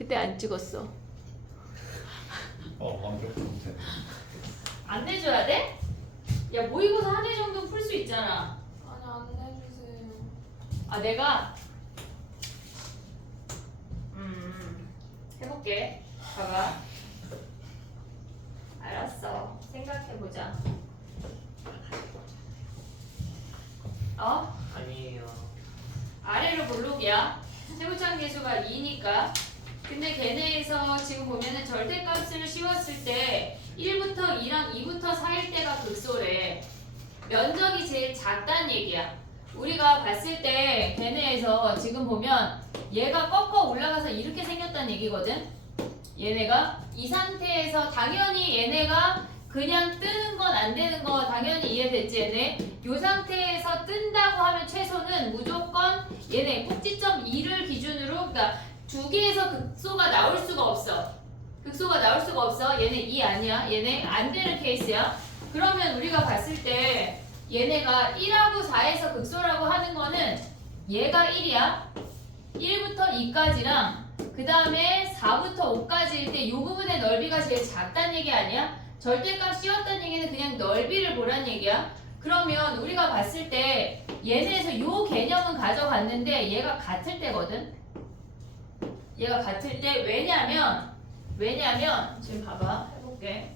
그때 안 찍었어. 완벽한데. 안 내줘야 돼? 야 모의고사 한 해 정도 풀 수 있잖아. 아니 안 내주세요. 아 내가 해볼게. 봐봐. 알았어. 생각해보자. 아니에요. 아래로 볼록이야. 최고창 계수가 2니까. 근데 걔네에서 지금 보면은 절대값을 씌웠을 때 1부터 2랑 2부터 4일 때가 극소래. 면적이 제일 작단 얘기야. 우리가 봤을 때 걔네에서 지금 보면 얘가 꺾어 올라가서 이렇게 생겼단 얘기거든. 얘네가 이 상태에서 당연히 얘네가 그냥 뜨는 건 안 되는 거 당연히 이해됐지 얘네. 이 상태에서 뜬다고 하면 최소는 무조건 얘네 꼭지점 2를 기준으로 그러니까 두 개에서 극소가 나올 수가 없어. 극소가 나올 수가 없어. 얘네 2 아니야. 얘네 안 되는 케이스야. 그러면 우리가 봤을 때 얘네가 1하고 4에서 극소라고 하는 거는 얘가 1이야. 1부터 2까지랑 그 다음에 4부터 5까지일 때 이 부분의 넓이가 제일 작단 얘기 아니야? 절대값 씌웠다는 얘기는 그냥 넓이를 보란 얘기야. 그러면 우리가 봤을 때 얘네에서 요 개념은 가져갔는데 얘가 같을 때거든. 얘가 같을 때 왜냐면 지금 봐봐 해볼게.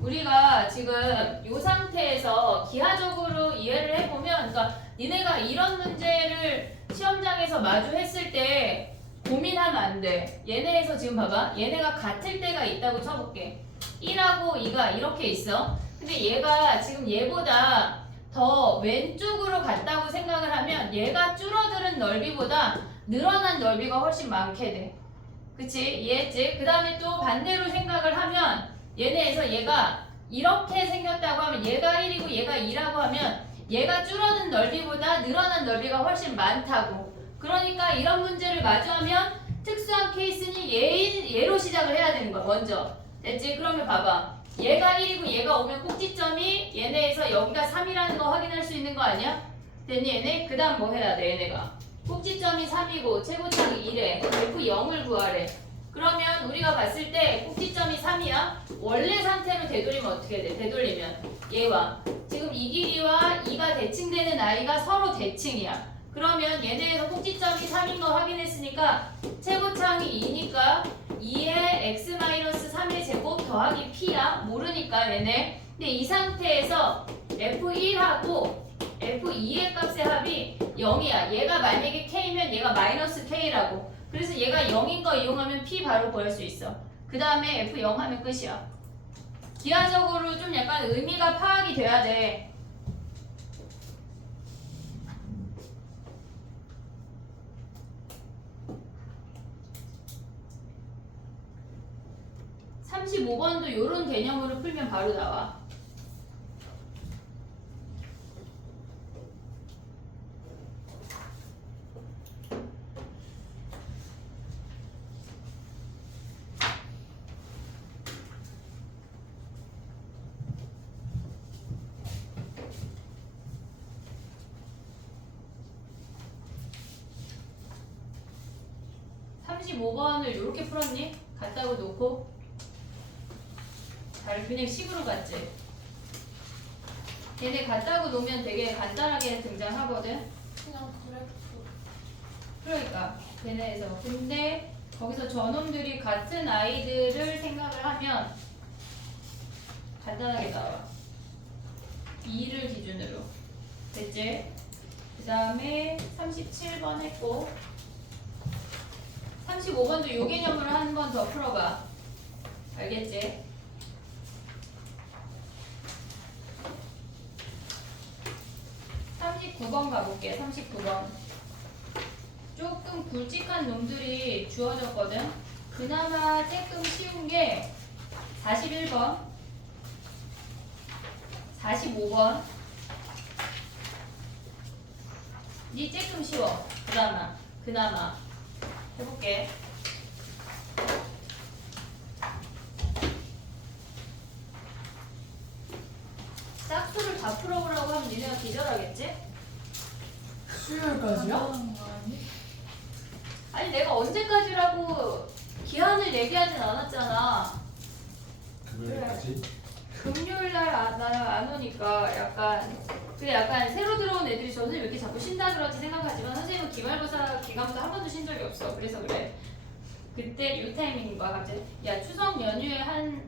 우리가 지금 이 상태에서 기하적으로 이해를 해보면 그러니까 니네가 이런 문제를 시험장에서 마주했을 때 고민하면 안 돼. 얘네에서 지금 봐봐. 얘네가 같을 때가 있다고 쳐볼게. 1하고 2가 이렇게 있어. 근데 얘가 지금 얘보다 더 왼쪽으로 갔다고 생각을 하면 얘가 줄어드는 넓이보다 늘어난 넓이가 훨씬 많게 돼. 그치? 이해했지? 그 다음에 또 반대로 생각을 하면 얘네에서 얘가 이렇게 생겼다고 하면 얘가 1이고 얘가 2라고 하면 얘가 줄어든 넓이보다 늘어난 넓이가 훨씬 많다고. 그러니까 이런 문제를 마주하면 특수한 케이스는 얘로 시작을 해야 되는 거야 먼저. 됐지? 그러면 봐봐. 얘가 1이고 얘가 오면 꼭지점이 얘네에서 여기가 3이라는 거 확인할 수 있는 거 아니야? 됐니 얘네? 그 다음 뭐 해야 돼 얘네가? 꼭지점이 3이고 최고창이 1에 F0을 구하래. 그러면 우리가 봤을 때 꼭지점이 3이야. 원래 상태로 되돌리면 어떻게 돼? 되돌리면 얘와 지금 이 길이와 2가 대칭되는 아이가 서로 대칭이야. 그러면 얘네에서 꼭지점이 3인 거 확인했으니까 최고창이 2니까 2의 x-3의 제곱 더하기 p야. 모르니까 얘네. 근데 이 상태에서 f1하고 f2의 값의 합이 0이야. 얘가 만약에 k면 얘가 마이너스 k라고. 그래서 얘가 0인 거 이용하면 p 바로 구할 수 있어. 그 다음에 f0 하면 끝이야. 기하적으로 좀 약간 의미가 파악이 돼야 돼. (35번도) 요런 개념으로 풀면 바로 나와. (35번을) 요렇게 풀었니? 같다고 놓고 잘 그냥 식으로 갔지. 얘네 같다고 놓으면 되게 간단하게 등장하거든. 그냥 그래프. 그러니까 걔네에서 근데 거기서 저놈들이 같은 아이들을 생각을 하면 간단하게 나와. 2를 기준으로 됐지? 그 다음에 37번 했고 35번도 요 개념으로 한 번 더 풀어봐. 알겠지? 39번 가볼게. 39번. 조금 굵직한 놈들이 주어졌거든. 그나마 조금 쉬운 게 41번, 45번. 니 조금 쉬워. 그나마. 해볼게. 짝수를 다 풀어보라고 하면 니네가 기절하겠지? 수요일까지요? 아니 내가 내가 언제까지라고 기한을 얘기하진 않았잖아. 금요일까지? 금요일날 나는 안 오니까 약간 새로 들어온 애들이 저 선생님 왜 이렇게 자꾸 쉰다 그러지 생각하지만 선생님은 기말고사 기간부터 한 번도 쉰 적이 없어. 그래서 그래. 그때 요 타이밍인 거야 갑자기. 야 추석 연휴에 한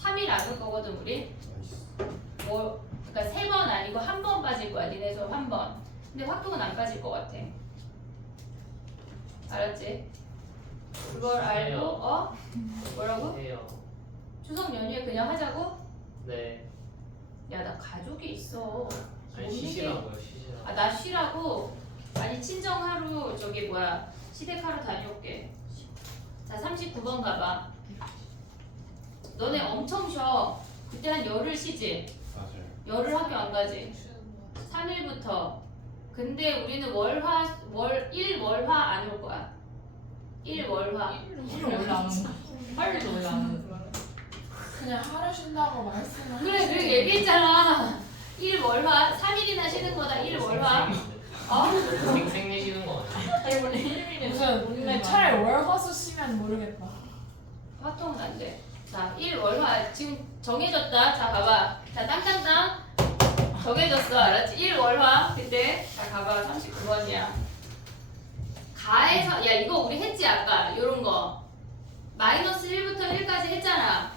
3일 안 올 거거든 우리. 나이스. 뭐 그러니까 3번 아니고 한 번 빠질 거야. 니네 수업 한 번. 근데 확통은 안 빠질 것 같아. 알았지? 그걸 알고 뭐라고? 해요. 추석 연휴에 그냥 하자고? 네. 야 나 가족이 있어. 아니 뭔 쉬시라고요. 쉬시라고. 아 나 쉬라고? 아니 친정하루 저기 뭐야 시댁하러 다녀올게. 자 39번 가봐. 너네 엄청 쉬어. 그때 한 열흘 쉬지? 맞아요. 열흘 학교 안 가지? 쉬는 거. 3일부터. 근데 우리는 일월화 안 올 거야. 일월화. 이거 원래 안 오는 거. 빨리도 원래 안 오는 거. 그냥 하루 쉰다고 말씀을 그래 얘기했잖아. 일월화 3일이나 쉬는 거다. 일월화. 생생 내시는 거 같아요. 아니 원래 일요일에 무슨 근데 차라리 월화수 쉬면 모르겠다. 화통은 안 돼. 자, 일월화 지금 정해졌다. 자, 봐봐. 자, 땅땅땅 정해졌어. 알았지? 일월화 그때 자, 가봐. 39번이야. 가에서 야 이거 우리 했지 아까 요런 거 마이너스 1부터 1까지 했잖아.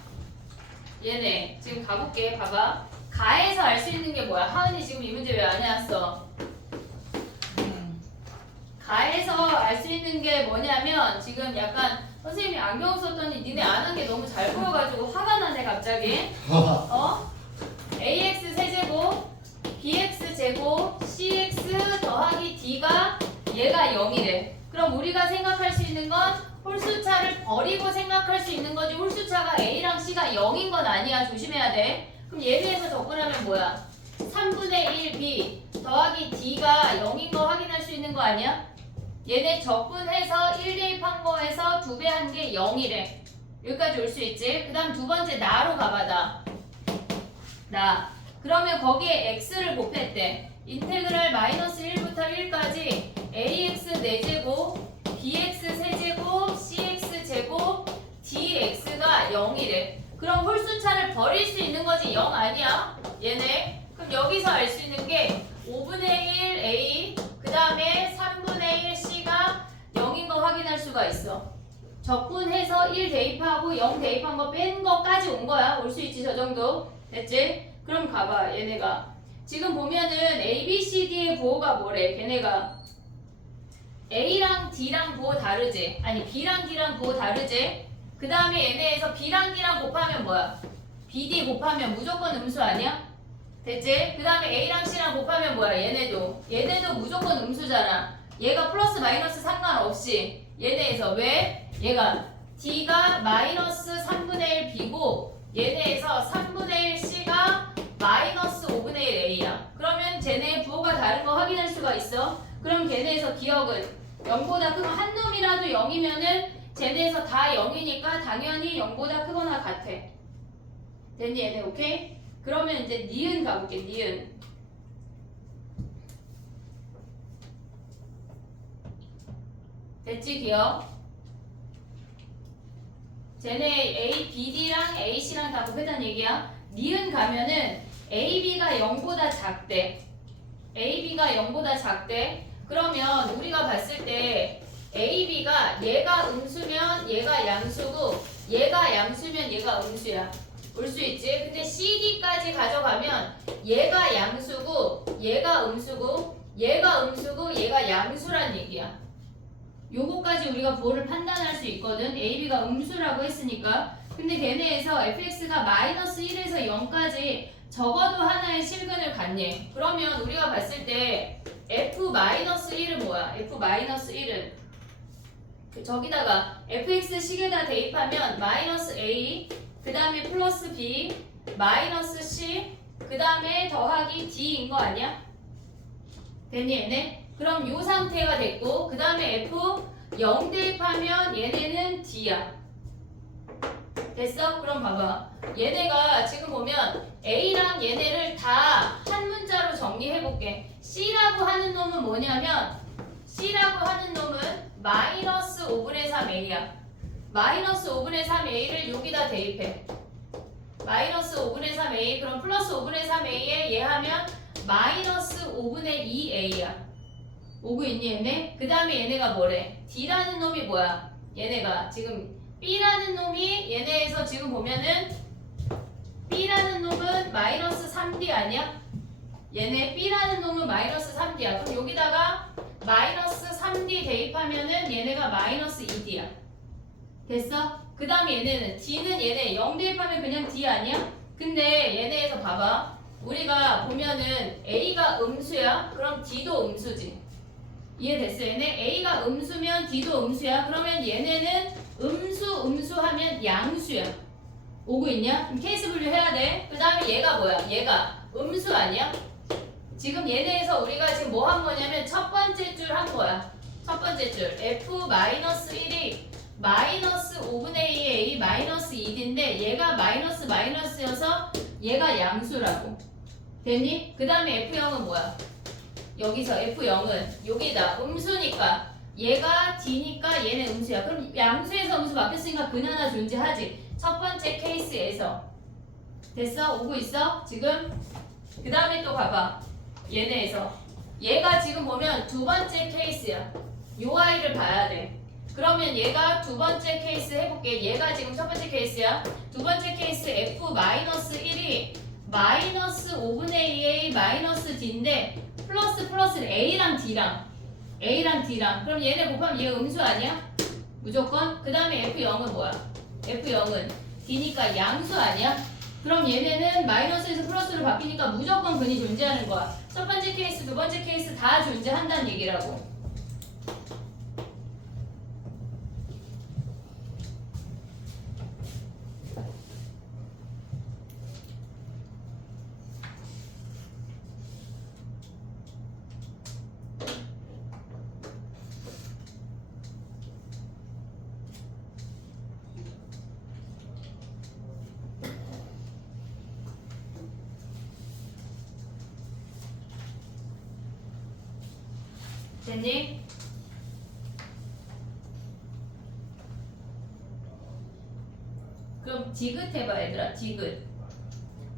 얘네 지금 가볼게. 봐봐. 가에서 알 수 있는 게 뭐야? 하은이 지금 이 문제 왜 안 해왔어? 가에서 알 수 있는 게 뭐냐면 지금 약간 선생님이 안경 썼더니 니네 안 한 게 너무 잘 보여가지고 화가 나네 갑자기. ax 세제곱 bx 제곱 cx 더하기 d가 얘가 0이래. 그럼 우리가 생각할 수 있는 건 홀수차를 버리고 생각할 수 있는 거지 홀수차가 a랑 c가 0인 건 아니야. 조심해야 돼. 그럼 예비에서 접근하면 뭐야? 3분의 1 b 더하기 d가 0인 거 확인할 수 있는 거 아니야? 얘네 적분해서 1 대입한 거에서 2배 한 게 0이래. 여기까지 올 수 있지? 그 다음 두 번째 나로 가봐. 나. 그러면 거기에 x를 곱했대. 인테그랄 마이너스 1부터 1까지 ax 4제곱 bx 세제곱 cx 제곱 dx가 0이래. 그럼 홀수차를 버릴 수 있는 거지 0 아니야? 얘네. 그럼 여기서 알 수 있는 게 5분의 1 a 그 다음에 3분의 1 c가 0인 거 확인할 수가 있어. 적분해서 1 대입하고 0 대입한 거 뺀 거까지 온 거야. 올 수 있지 저 정도. 됐지? 그럼 가봐 얘네가. 지금 보면은 A, B, C, D의 부호가 뭐래? 걔네가 A랑 D랑 부호 다르지? 아니 B랑 D랑 부호 다르지? 그 다음에 얘네에서 B랑 D랑 곱하면 뭐야? BD 곱하면 무조건 음수 아니야? 됐지? 그 다음에 A랑 C랑 곱하면 뭐야? 얘네도 무조건 음수잖아. 얘가 플러스 마이너스 상관없이 얘네에서 왜? 얘가 D가 마이너스 3분의 1 B고 얘네에서 3분의 1 C가 마이너스 5분의 1 A야. 그러면 쟤네의 부호가 다른 거 확인할 수가 있어. 그럼 걔네에서 기억은 0보다 크고 한 놈이라도 0이면은 쟤네에서 다 0이니까 당연히 0보다 크거나 같아. 됐니 얘네 오케이? 그러면 이제 니은 가볼게. 니은. 됐지 기억? 쟤네 A, B, D랑 A, C랑 다 곱했다는 얘기야. 니은 가면은 A, B가 0보다 작대. A, B가 0보다 작대. 그러면 우리가 봤을 때 A, B가 얘가 음수면 얘가 양수고 얘가 양수면 얘가 음수야. 올 수 있지? 근데 C, D까지 가져가면 얘가 양수고 얘가 음수고 얘가 음수고 얘가 양수란 얘기야. 요거까지 우리가 부호를 판단할 수 있거든. A, B가 음수라고 했으니까. 근데 걔네에서 fx가 마이너스 1에서 0까지 적어도 하나의 실근을 갖니? 그러면 우리가 봤을 때 f-1은 뭐야? f-1은 저기다가 fx 식에다 대입하면 마이너스 a 그 다음에 플러스 b 마이너스 c 그 다음에 더하기 d인 거 아니야? 됐니 얘네? 그럼 요 상태가 됐고 그 다음에 f 0 대입하면 얘네는 d야. 됐어? 그럼 봐봐. 얘네가 지금 보면 A랑 얘네를 다 한 문자로 정리해볼게. C라고 하는 놈은 뭐냐면 C라고 하는 놈은 마이너스 5분의 3a야. 마이너스 5분의 3a를 여기다 대입해. 마이너스 5분의 3a 그럼 플러스 5분의 3a에 얘 하면 마이너스 5분의 2a야. 오고 있니 얘네? 그 다음에 얘네가 뭐래? d라는 놈이 뭐야? 얘네가 지금 b라는 놈이 얘네에서 지금 보면은 b라는 놈은 마이너스 3d 아니야? 얘네 b라는 놈은 마이너스 3d야. 그럼 여기다가 마이너스 3d 대입하면은 얘네가 마이너스 2d야. 됐어? 그 다음에 얘네는 d는 얘네 0 대입하면 그냥 d 아니야? 근데 얘네에서 봐봐. 우리가 보면은 a가 음수야. 그럼 d도 음수지. 이해됐어? 얘네 a가 음수면 d도 음수야. 그러면 얘네는 음수 하면 양수야. 오고 있냐? 그럼 케이스 분류 해야 돼. 그 다음에 얘가 뭐야? 얘가 음수 아니야? 지금 얘네에서 우리가 지금 뭐 한 거냐면 첫 번째 줄 한 거야. 첫 번째 줄 f-1이 마이너스 5분의 2a 마이너스 2d인데 얘가 마이너스여서 얘가 양수라고. 됐니? 그 다음에 f0은 뭐야? 여기서 f0은 여기다 음수니까 얘가 d니까 얘는 음수야. 그럼 양수에서 음수 바뀌었으니까 그나마 존재하지. 첫 번째 케이스에서. 됐어? 오고 있어? 지금? 그 다음에 또 봐봐. 얘네에서 얘가 지금 보면 두 번째 케이스야. 요 아이를 봐야 돼. 그러면 얘가 두 번째 케이스 해볼게. 얘가 지금 첫 번째 케이스야. 두 번째 케이스 f-1이 마이너스 5분의 2a 마이너스 d인데 플러스는 a랑 d랑 그럼 얘네 곱하면 얘가 음수 아니야? 무조건? 그 다음에 f0은 뭐야? f0은 d니까 양수 아니야? 그럼 얘네는 마이너스에서 플러스로 바뀌니까 무조건 근이 존재하는 거야. 첫 번째 케이스, 두 번째 케이스 다 존재한다는 얘기라고. 됐니? 그럼 디귿 해봐 얘들아. 디귿.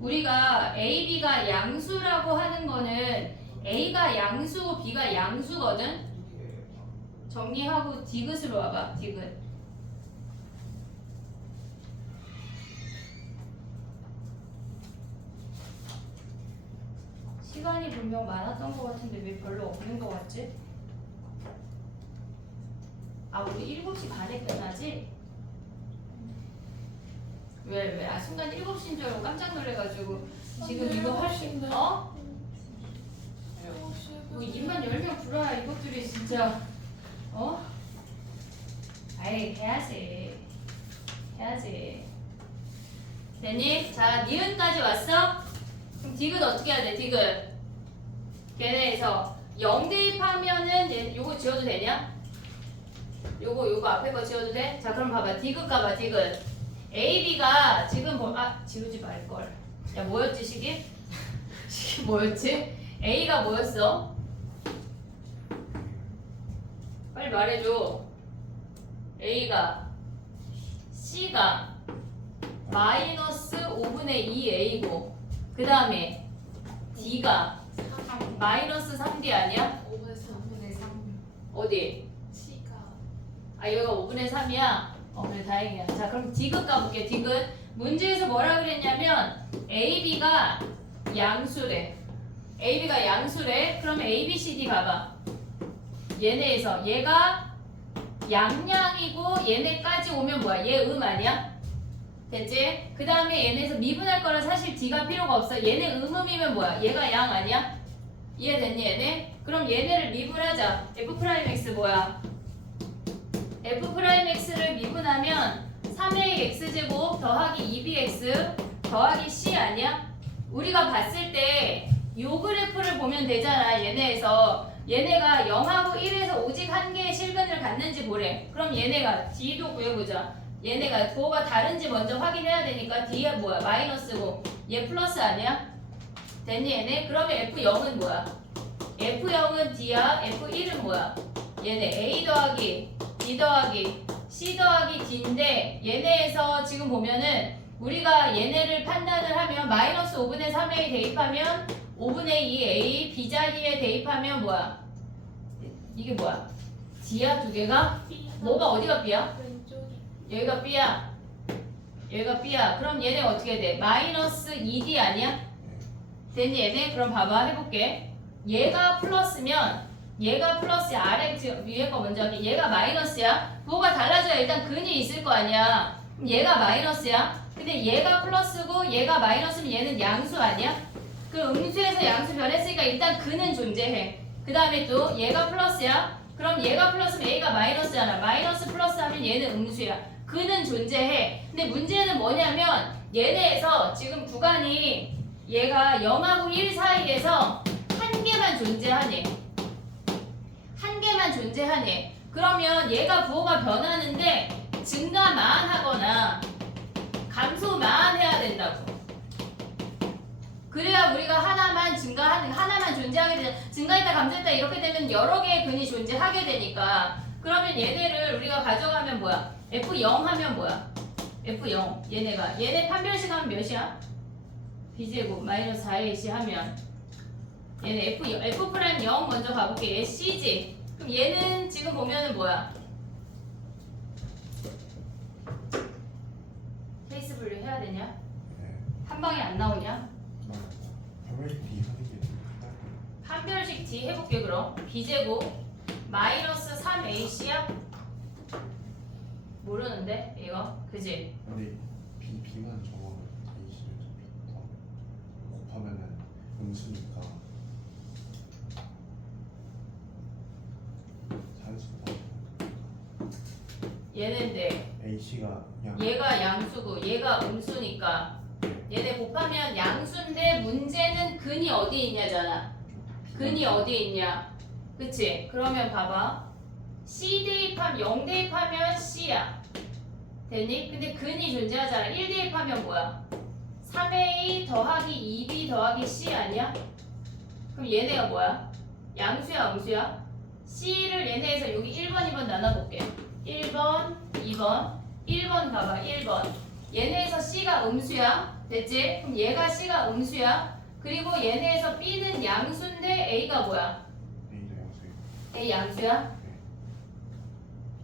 우리가 A, B가 양수라고 하는 거는 A가 양수고 B가 양수거든? 정리하고 디귿으로 와봐. 디귿. 시간이 분명 많았던 것 같은데 왜 별로 없는 것 같지? 아 우리 7시 반에 끝나지? 왜? 아 순간 7시인 줄 알고 깜짝 놀래가지고 지금 이거 할 수... 어? 뭐 입만 열면 불어야 이것들이 진짜 어? 아이 해야지 됐니? 자 니은까지 왔어? 그럼 디귿 어떻게 해야 돼? 디귿 걔네에서 0 대입하면은 얘 요거 지워도 되냐? 요거 앞에 거 지워도 돼? 자 그럼 봐봐. 디귿 가봐. 디귿 A, B가 지금 지우지 말걸. 야 뭐였지 식이? 식이 뭐였지? A가 뭐였어? 빨리 말해줘. A가 C가 마이너스 5분의 2A고 그 다음에 D가 마이너스 3D 아니야? 5분의 3. 어디? C가 아 여기가 5분의 3이야? 그래 다행이야. 자 그럼 디귿 가볼게. 디귿 문제에서 뭐라 그랬냐면 AB가 양수래. AB가 양수래. 그럼 ABCD 봐봐. 얘네에서 얘가 양양이고 얘네까지 오면 뭐야? 얘 아니야? 됐지? 그 다음에 얘네에서 미분할 거라 사실 D가 필요가 없어. 얘네 음이면 뭐야? 얘가 양 아니야? 이해됐니 얘네? 그럼 얘네를 미분하자. F'X 뭐야? F'X를 미분하면 3AX제곱 더하기 2BX 더하기 C 아니야? 우리가 봤을 때 요 그래프를 보면 되잖아. 얘네에서 얘네가 0하고 1에서 오직 한 개의 실근을 갖는지 보래. 그럼 얘네가 D도 구해보자. 얘네가 도가 다른지 먼저 확인해야 되니까 D가 뭐야? 마이너스고 얘 플러스 아니야? 됐니 얘네? 그러면 F0은 뭐야? F0은 D야. F1은 뭐야? 얘네 A 더하기 B 더하기 C 더하기 D인데 얘네에서 지금 보면은 우리가 얘네를 판단을 하면 마이너스 5분의 3A 대입하면 5분의 2A B 자리에 대입하면 뭐야? 이게 뭐야? D야 두 개가? 뭐가 어디가 B야? 여기가 B야. 여기가 B야. 그럼 얘네 어떻게 돼? 마이너스 2D 아니야? 됐니 얘네? 그럼 봐봐 해볼게. 얘가 플러스면 얘가 플러스야. 아래 위에 거 먼저 할게. 얘가 마이너스야. 부호가 달라져야 일단 근이 있을 거 아니야. 그럼 얘가 마이너스야. 근데 얘가 플러스고 얘가 마이너스면 얘는 양수 아니야? 그 음수에서 양수 변했으니까 일단 근은 존재해. 그 다음에 또 얘가 플러스야. 그럼 얘가 플러스면 A가 마이너스잖아. 마이너스 플러스 하면 얘는 음수야. 근은 존재해. 근데 문제는 뭐냐면 얘네에서 지금 구간이 얘가 0하고 1 사이에서 한 개만 존재하네. 한 개만 존재하네. 그러면 얘가 부호가 변하는데 증가만 하거나 감소만 해야 된다고. 그래야 우리가 하나만 존재하게 되잖아. 증가했다 감소했다 이렇게 되면 여러 개의 근이 존재하게 되니까. 그러면 얘네를 우리가 가져가면 뭐야? F0 하면 뭐야? F0 얘네 판별식 하면 몇이야? B제곱 마이너스 4AC 하면 얘네 F'0 먼저 가볼게. 얘 C지. 그럼 얘는 지금 보면은 뭐야? 케이스 분류 해야 되냐? 네. 한 방에 안 나오냐? 판별식 D 하는 게 판별식 D 해볼게 그럼. B제곱 마이너스 3AC야? 모르는데 이거 그지? 근데 B만 적어도 A씨를 더 곱하면은 음수니까 산수다. 얘는데 A씨가 그냥 얘가 양수고 얘가 음수니까 얘네 곱하면 양수인데 문제는 근이 어디 있냐잖아. 근이 어디 있냐? 그치? 그러면 봐봐. C 대입하면 0 대입하면 C야. 됐니? 근데 근이 존재하잖아. 1 대입하면 뭐야? 3A 더하기 2B 더하기 C 아니야? 그럼 얘네가 뭐야? 양수야 음수야? C를 얘네에서 여기 1번 2번 나눠볼게. 1번 2번 1번 가봐 1번 얘네에서 C가 음수야. 됐지? 그럼 얘가 C가 음수야. 그리고 얘네에서 B는 양수인데 A가 뭐야? A도 양수예요. A 양수야?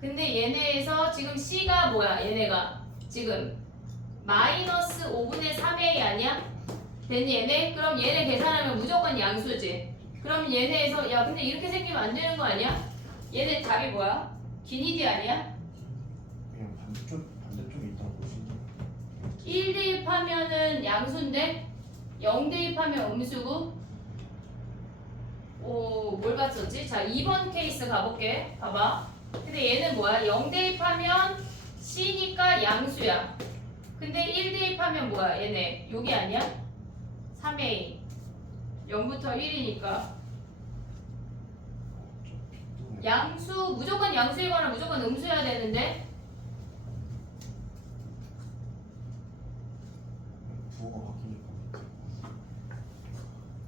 근데 얘네에서 지금 C가 뭐야? 얘네가 지금 마이너스 5분의 3A 아니야? 됐니 얘네? 그럼 얘네 계산하면 무조건 양수지. 그럼 얘네에서 야 근데 이렇게 생기면 안 되는 거 아니야? 얘네 답이 뭐야? 기니디 아니야? 그냥 반대쪽에 있다고 보시면 1 대입하면은 양수인데 0 대입하면 음수고. 뭘 봤었지? 자 2번 케이스 가볼게. 봐봐. 근데 얘는 뭐야? 0 대입하면 C니까 양수야. 근데 1 대입하면 뭐야? 얘네 여기 아니야? 3A 0부터 1이니까 양수 무조건 양수이거나 무조건 음수여야 되는데 부호가 바뀌니까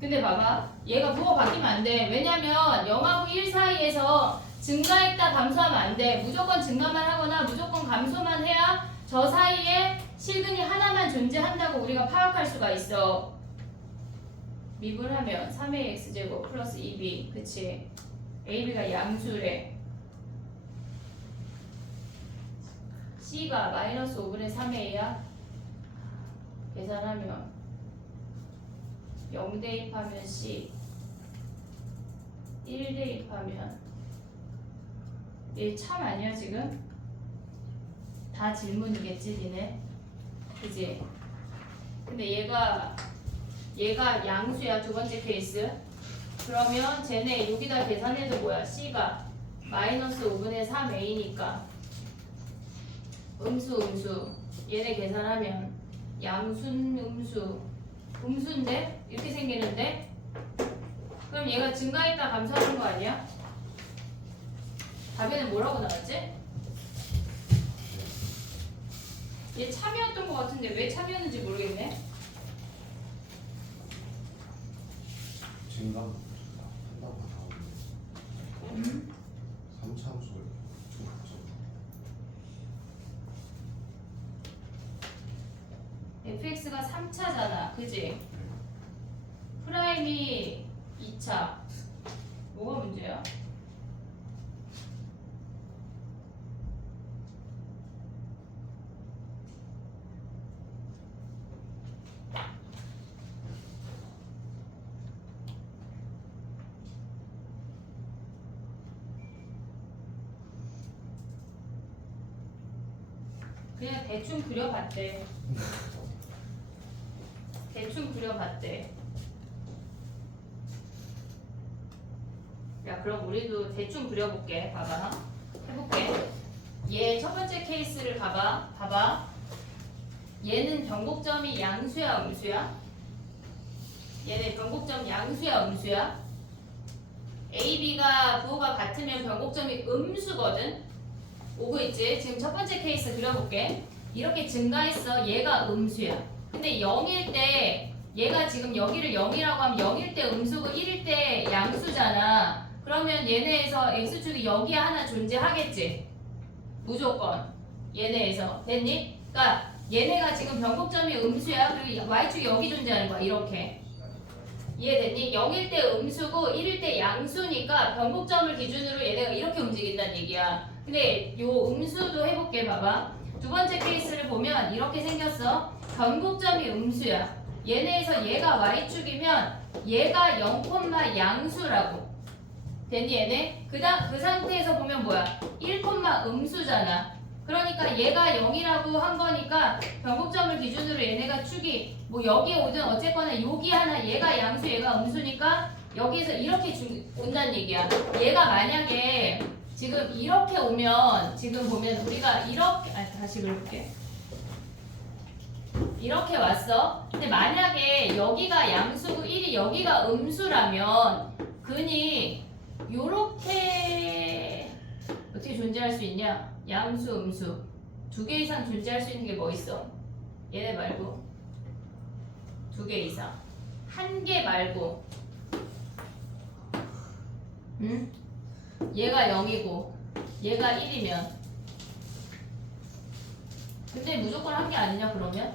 근데 봐봐 얘가 부호가 바뀌면 안 돼. 왜냐면 0하고 1 사이에서 증가했다 감소하면 안 돼. 무조건 증가만 하거나 무조건 감소만 해야 저 사이에 실근이 하나만 존재한다고 우리가 파악할 수가 있어. 미분하면 3AX제곱 플러스 2B 그치? AB가 양수래. C가 마이너스 5분의 3A야. 계산하면 0 대입하면 C 1 대입하면 얘 참 아니야 지금? 다 질문이겠지 니네? 그지? 근데 얘가 양수야 두 번째 케이스. 그러면 쟤네 여기다 계산해도 뭐야? C가 마이너스 5분의 3A니까 음수 얘네 계산하면 양순 음수인데? 이렇게 생기는데? 그럼 얘가 증가했다 감소하는 거 아니야? 답에는 뭐라고 나왔지? 얘 참이었던 거 같은데 왜 참이었는지 모르겠네. 증감 한다고 나오는데 3번 fx가 3차잖아. 그지? 프라임이 2차. 뭐가 문제야? 그냥 대충 그려봤대. 대충 그려봤대. 야, 그럼 우리도 대충 그려볼게. 봐봐. 해볼게. 얘 첫 번째 케이스를 봐봐. 얘는 변곡점이 양수야, 음수야? 얘네 변곡점 양수야, 음수야? A, B가 부호가 같으면 변곡점이 음수거든? 오고 있지? 지금 첫 번째 케이스 그려볼게. 이렇게 증가했어. 얘가 음수야. 근데 0일 때 얘가 지금 여기를 0이라고 하면 0일 때 음수고 1일 때 양수잖아. 그러면 얘네에서 x축이 여기에 하나 존재하겠지? 무조건. 얘네에서. 됐니? 그러니까 얘네가 지금 변곡점이 음수야. 그리고 y축이 여기 존재하는 거야. 이렇게. 이해됐니? 0일 때 음수고 1일 때 양수니까 변곡점을 기준으로 얘네가 이렇게 움직인다는 얘기야. 근데 요 음수도 해볼게. 봐봐. 두 번째 케이스를 보면 이렇게 생겼어. 변곡점이 음수야. 얘네에서 얘가 y축이면 얘가 0, 양수라고. 됐니 얘네? 그 상태에서 보면 뭐야? 1, 음수잖아. 그러니까 얘가 0이라고 한 거니까 변곡점을 기준으로 얘네가 축이 뭐 여기에 오든 어쨌거나 여기 하나 얘가 양수 얘가 음수니까 여기에서 이렇게 온다는 얘기야. 얘가 만약에 지금 이렇게 오면 지금 보면 우리가 이렇게 다시 그려볼게. 이렇게 왔어. 근데 만약에 여기가 양수고 1이 여기가 음수라면 근이 요렇게 어떻게 존재할 수 있냐? 양수, 음수 두 개 이상 존재할 수 있는 게 뭐 있어? 얘네 말고 두 개 이상 한 개 말고 응? 얘가 0이고 얘가 1이면 근데 무조건 한 게 아니냐 그러면?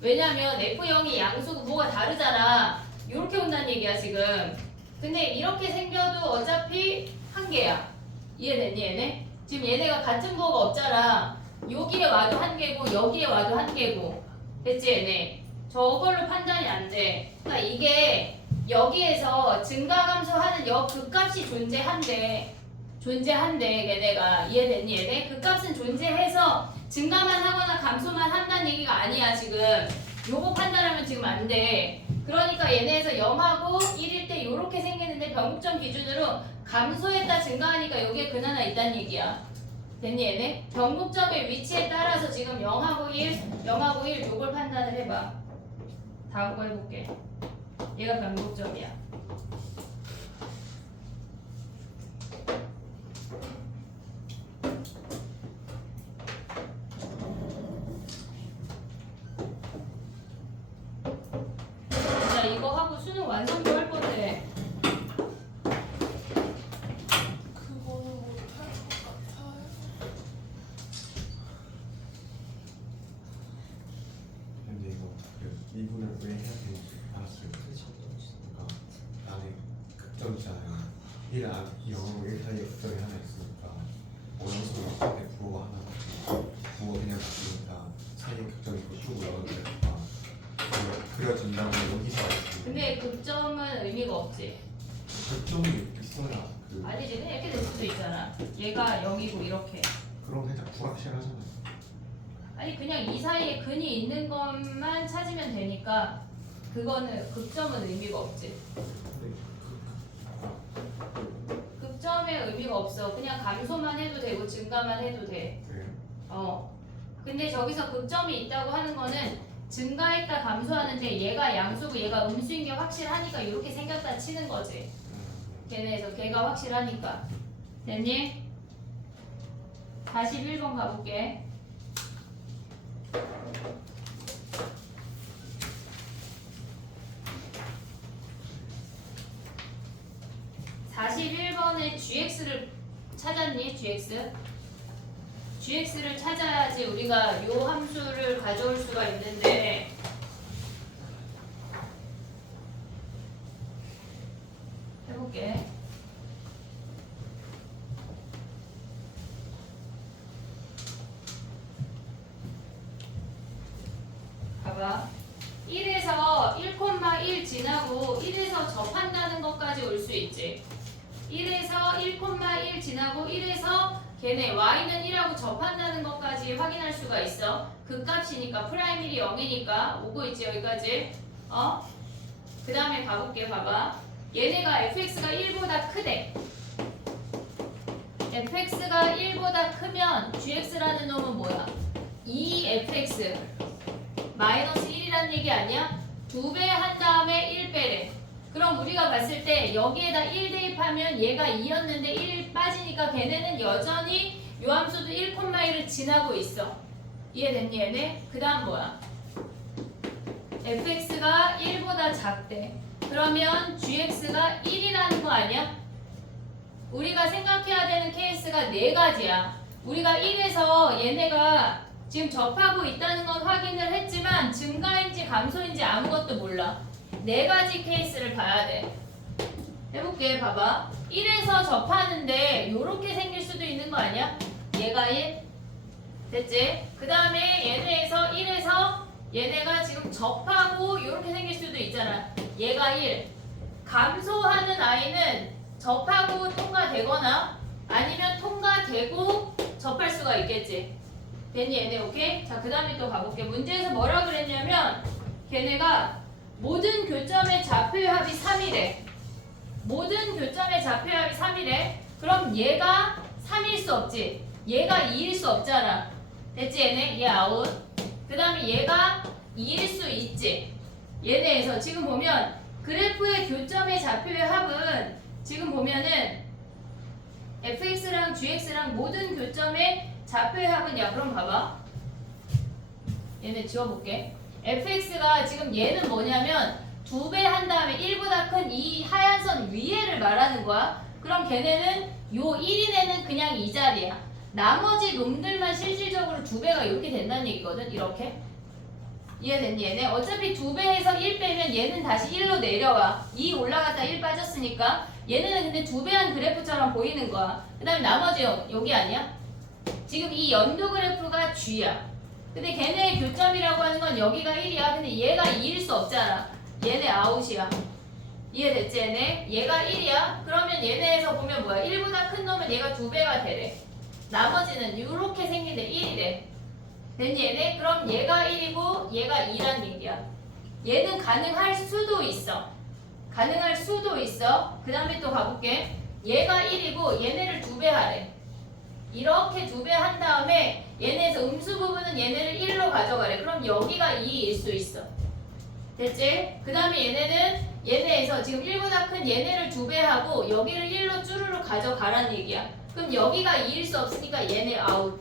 왜냐면 F0이 양수고 뭐가 다르잖아. 요렇게 온다는 얘기야 지금. 근데 이렇게 생겨도 어차피 한 개야. 이해됐니 얘네? 지금 얘네가 같은 부호가 없잖아. 여기에 와도 한 개고 여기에 와도 한 개고. 됐지 얘네? 저걸로 판단이 안 돼. 그러니까 이게 여기에서 증가감소하는 극값이 존재한대. 걔네가. 이해됐니 얘네? 그 값은 존재해서 증가만 하거나 감소만 한다는 얘기가 아니야 지금. 요거 판단하면 지금 안 돼. 그러니까 얘네에서 0하고 1일 때 요렇게 생기는데 변곡점 기준으로 감소했다 증가하니까 여기에 근 하나 있다는 얘기야. 됐니 얘네? 변곡점의 위치에 따라서 지금 0하고 1 요걸 판단을 해봐. 다음 거 해볼게. 얘가 변곡점이야. 진짜 이거 하고 수능 완성도 할 건데 그거는 못할 것 같아요. 근데 이거 이분을 왜 해야 되는지 알았어요. 그러니까 안에 극점 있잖아요. 0하고 1 사이에 극점이 하나 있으니까 원수 있을 때 부호가 하나 부호 그냥 바뀌니까 사이에 극점이 있고 쭉 올라가니까 그려진다고 여기서 근데 극점은 의미가 없지. 극점이 있어야 아니지 그냥 이렇게 될 수도 있잖아. 얘가 0이고 이렇게. 그럼 살짝 불확실하잖아요. 아니 그냥 이 사이에 근이 있는 것만 찾으면 되니까 그거는 극점은 의미가 없지. 극점의 의미가 없어. 그냥 감소만 해도 되고 증가만 해도 돼. 그래요? 근데 저기서 극점이 있다고 하는 거는 증가했다 감소하는데 얘가 양수고 얘가 음수인 게 확실하니까 이렇게 생겼다 치는 거지. 걔네에서 걔가 확실하니까. 됐니? 41번 가볼게. (41번에) gx를 찾았니? gx gx를 찾아야지 우리가 요 함수를 가져올 수가 있는데 해볼게. 봐봐. 1에서 1,1 지나고 1에서 접한다는 것까지 올 수 있지. 1에서 1,1 지나고 1에서 걔네 y는 1하고 접한다는 것까지 확인할 수가 있어. 그 값이니까 프라임 1이 0이니까 오고 있지 여기까지. 그 다음에 가볼게. 봐봐. 얘네가 fx가 1보다 크대. fx가 1보다 크면 gx라는 놈은 뭐야? 2fx 마이너스 1이란 얘기 아니야? 2배 한 다음에 1 빼래. 그럼 우리가 봤을 때 여기에다 1 대입하면 얘가 2였는데 1 빠지니까 걔네는 여전히 요 함수도 1,1을 지나고 있어. 이해됐니 얘네? 그 다음 뭐야? fx가 1보다 작대. 그러면 gx가 1이라는 거 아니야? 우리가 생각해야 되는 케이스가 4가지야. 우리가 1에서 얘네가 지금 접하고 있다는 건 확인을 했지만 증가인지 감소인지 아무것도 몰라. 4가지 케이스를 봐야 돼. 해볼게. 봐봐. 1에서 접하는데 요렇게 생길 수도 있는 거 아니야? 얘가 1. 됐지? 그 다음에 얘네에서 1에서 얘네가 지금 접하고 요렇게 생길 수도 있잖아. 얘가 1. 감소하는 아이는 접하고 통과되거나 아니면 통과되고 접할 수가 있겠지. 됐니 얘네? 오케이? 자, 그 다음에 또 가볼게. 문제에서 뭐라 그랬냐면 걔네가 모든 교점의 좌표의 합이 3이래. 모든 교점의 좌표의 합이 3이래. 그럼 얘가 3일 수 없지. 얘가 2일 수 없잖아. 됐지 얘네? 얘 아웃. 그 다음에 얘가 2일 수 있지. 얘네에서 지금 보면 그래프의 교점의 좌표의 합은 지금 보면은 fx랑 gx랑 모든 교점의 좌표의 합은 야 그럼 봐봐. 얘네 지워볼게. fx가 지금 얘는 뭐냐면 2배 한 다음에 1보다 큰 이 하얀 선 위에를 말하는 거야. 그럼 걔네는 요 1인 애는 그냥 이 자리야. 나머지 놈들만 실질적으로 2배가 이렇게 된다는 얘기거든. 이렇게. 이해됐니 얘네? 어차피 2배에서 1 빼면 얘는 다시 1로 내려와. 2 올라갔다 1 빠졌으니까 얘네는 근데 2배한 그래프처럼 보이는 거야. 그 다음에 나머지 여기 아니야? 지금 이 연도 그래프가 G야. 근데 걔네의 교점이라고 하는 건 여기가 1이야. 근데 얘가 2일 수 없잖아. 얘네 아웃이야. 이해됐지 얘네? 얘가 1이야. 그러면 얘네에서 보면 뭐야? 1보다 큰 놈은 얘가 2배가 되래. 나머지는 이렇게 생긴데 1이래. 됐니 얘네? 그럼 얘가 1이고 얘가 2란 얘기야. 얘는 가능할 수도 있어. 가능할 수도 있어. 그 다음에 또 가볼게. 얘가 1이고 얘네를 2배 하래. 이렇게 2배 한 다음에 얘네에서 음수 부분은 얘네를 1로 가져가래. 그럼 여기가 2일 수 있어. 됐지? 그 다음에 얘네는 얘네에서 지금 1보다 큰 얘네를 2배 하고 여기를 1로 쭈루루 가져가란 얘기야. 그럼 여기가 2일 수 없으니까 얘네 아웃.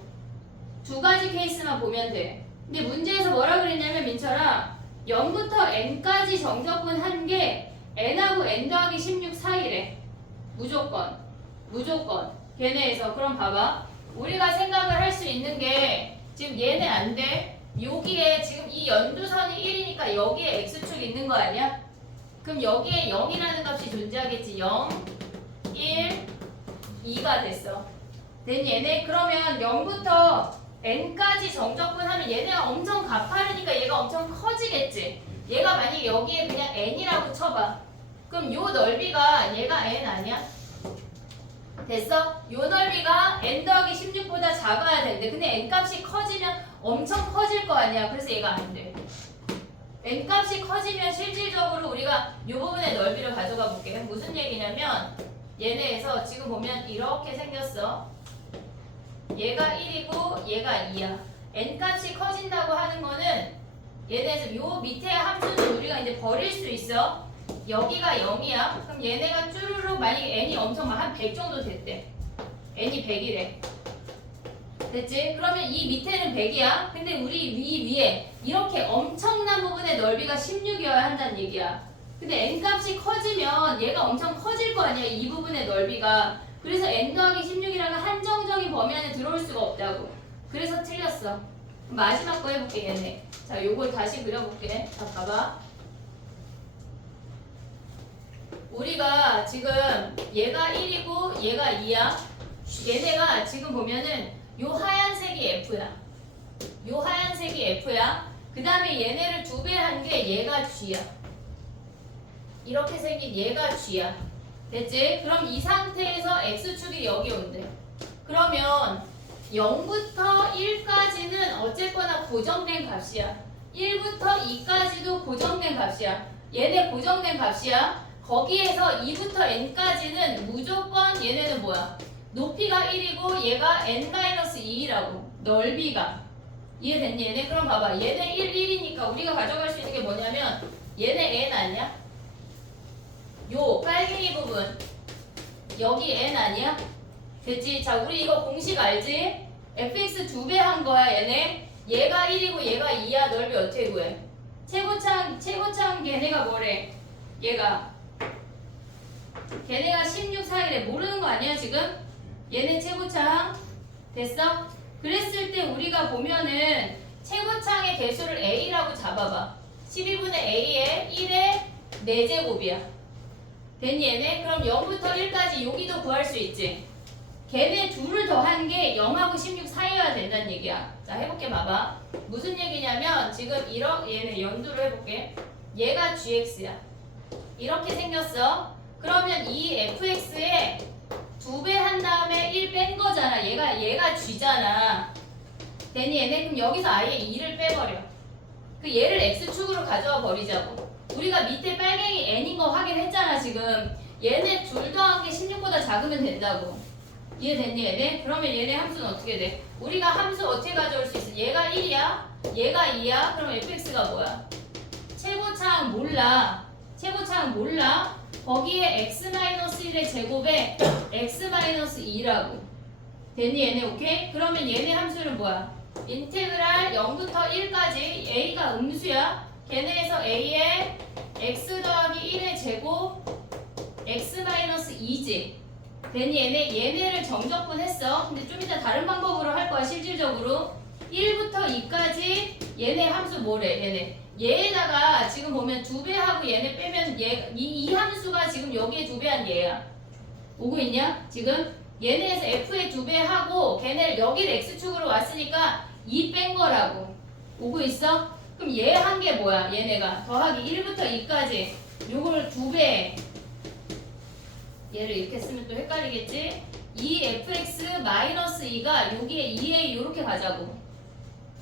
2가지 케이스만 보면 돼. 근데 문제에서 뭐라 그랬냐면 민철아 0부터 n까지 정적분 한 게 n하고 n 더하기 16 사이래. 무조건. 무조건. 걔네에서 그럼 봐봐. 우리가 생각을 할 수 있는 게 지금 얘네 안 돼. 여기에 지금 이 연두선이 1이니까 여기에 x축 있는 거 아니야? 그럼 여기에 0이라는 값이 존재하겠지. 0, 1, 2가 됐어. 됐니 얘네? 그러면 0부터 n까지 정적분하면 얘네가 엄청 가파르니까 얘가 엄청 커지겠지. 얘가 만약에 여기에 그냥 n이라고 쳐봐. 그럼 요 넓이가 얘가 n 아니야? 됐어? 요 넓이가 n 더하기 16보다 작아야 되는데 근데 n 값이 커지면 엄청 커질 거 아니야. 그래서 얘가 안 돼. n 값이 커지면 실질적으로 우리가 요 부분의 넓이를 가져가 볼게. 무슨 얘기냐면 얘네에서 지금 보면 이렇게 생겼어. 얘가 1이고 얘가 2야. n 값이 커진다고 하는 거는 얘네에서 요 밑에 함수는 우리가 이제 버릴 수 있어. 여기가 0이야. 그럼 얘네가 쭈루룩 만약에 n이 엄청 한 100 정도 됐대. n이 100이래. 됐지? 그러면 이 밑에는 100이야. 근데 우리 위에 이렇게 엄청난 부분의 넓이가 16이어야 한다는 얘기야. 근데 n 값이 커지면 얘가 엄청 커질 거 아니야. 이 부분의 넓이가. 그래서 n 더하기 16이라는 한정적인 범위 안에 들어올 수가 없다고. 그래서 틀렸어. 마지막 거 해볼게 얘네. 자 요걸 다시 그려볼게. 자 봐봐. 우리가 지금 얘가 1이고 얘가 2야. 얘네가 지금 보면은 요 하얀색이 F야. 요 하얀색이 F야. 그 다음에 얘네를 2배 한 게 얘가 G야. 이렇게 생긴 얘가 G야. 됐지? 그럼 이 상태에서 X축이 여기 온대. 그러면 0부터 1까지는 어쨌거나 고정된 값이야. 1부터 2까지도 고정된 값이야. 얘네 고정된 값이야. 거기에서 2부터 n까지는 무조건 얘네는 뭐야? 높이가 1이고 얘가 n-2라고. 넓이가. 이해됐니 얘네? 그럼 봐봐. 얘네 1, 1이니까 우리가 가져갈 수 있는 게 뭐냐면 얘네 n 아니야? 요 빨갱이 부분 여기 n 아니야? 됐지? 자 우리 이거 공식 알지? fx 2배 한 거야 얘네. 얘가 1이고 얘가 2야. 넓이 어떻게 구해? 최고창 걔네가 뭐래? 걔네가 16, 4이래. 모르는 거 아니야 지금? 얘네 최고창 됐어? 그랬을 때 우리가 보면은 최고창의 개수를 a라고 잡아봐. 12분의 a에 1의 4제곱이야. 됐니 얘네? 그럼 0부터 1까지 여기도 구할 수 있지. 걔네 둘을 더한 게 0하고 16 사이여야 된다는 얘기야. 자 해볼게 봐봐. 무슨 얘기냐면 지금 얘네 연두를 해볼게. 얘가 gx야. 이렇게 생겼어. 그러면 이 fx에 2배 한 다음에 1 뺀 거잖아. 얘가 g잖아. 됐니 얘네? 그럼 여기서 아예 2를 빼버려. 그 얘를 x축으로 가져와 버리자고. 우리가 밑에 빨갱이 n인 거 확인했잖아 지금. 얘네 둘 더한 게 16보다 작으면 된다고. 이해됐니 얘네? 그러면 얘네 함수는 어떻게 돼? 우리가 함수 어떻게 가져올 수 있어? 얘가 1이야? 얘가 2야? 그럼 fx가 뭐야? 최고창 몰라. 거기에 x-1의 제곱에 x-2라고. 됐니 얘네? 오케이? 그러면 얘네 함수는 뭐야? 인테그랄 0부터 1까지 a가 음수야. 걔네에서 a에 x 더하기 1의 제곱 x-2지. 됐니 얘네를 정적분 했어. 근데 좀 이따 다른 방법으로 할 거야 실질적으로. 1부터 2까지 얘네 함수 뭐래? 얘에다가 지금 보면 2배하고 얘네 빼면 이 함수가 지금 여기에 2배한 얘야. 오고 있냐? 지금 얘네에서 f에 2배하고 걔네를 여기를 x축으로 왔으니까 2 뺀 거라고. 오고 있어? 그럼 얘 한 게 뭐야? 얘네가 더하기 1부터 2까지 요걸 2배. 얘를 이렇게 쓰면 또 헷갈리겠지? 2fx-2가 여기에 2a 요렇게 가자고.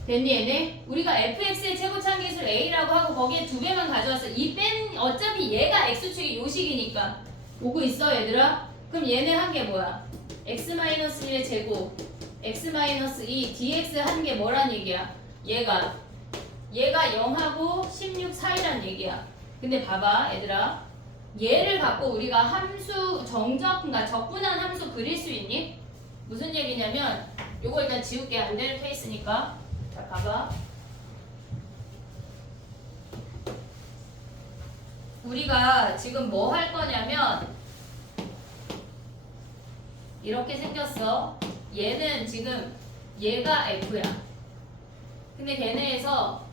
됐니 얘네? 우리가 fx의 최고창 기술 a라고 하고 거기에 2배만 가져왔어. 어차피 얘가 x축이 요식이니까. 오고 있어 얘들아? 그럼 얘네 한 게 뭐야? x-1의 제곱 x-2 dx 한 게 뭐란 얘기야? 얘가 0하고 16 사이란 얘기야. 근데 봐봐 얘들아. 얘를 갖고 우리가 함수 그러니까 적분한 함수 그릴 수 있니? 무슨 얘기냐면 요거 일단 지울게. 안 되는 케이스니까. 자 봐봐. 우리가 지금 뭐 할 거냐면 이렇게 생겼어. 얘는 지금 얘가 f야. 근데 걔네에서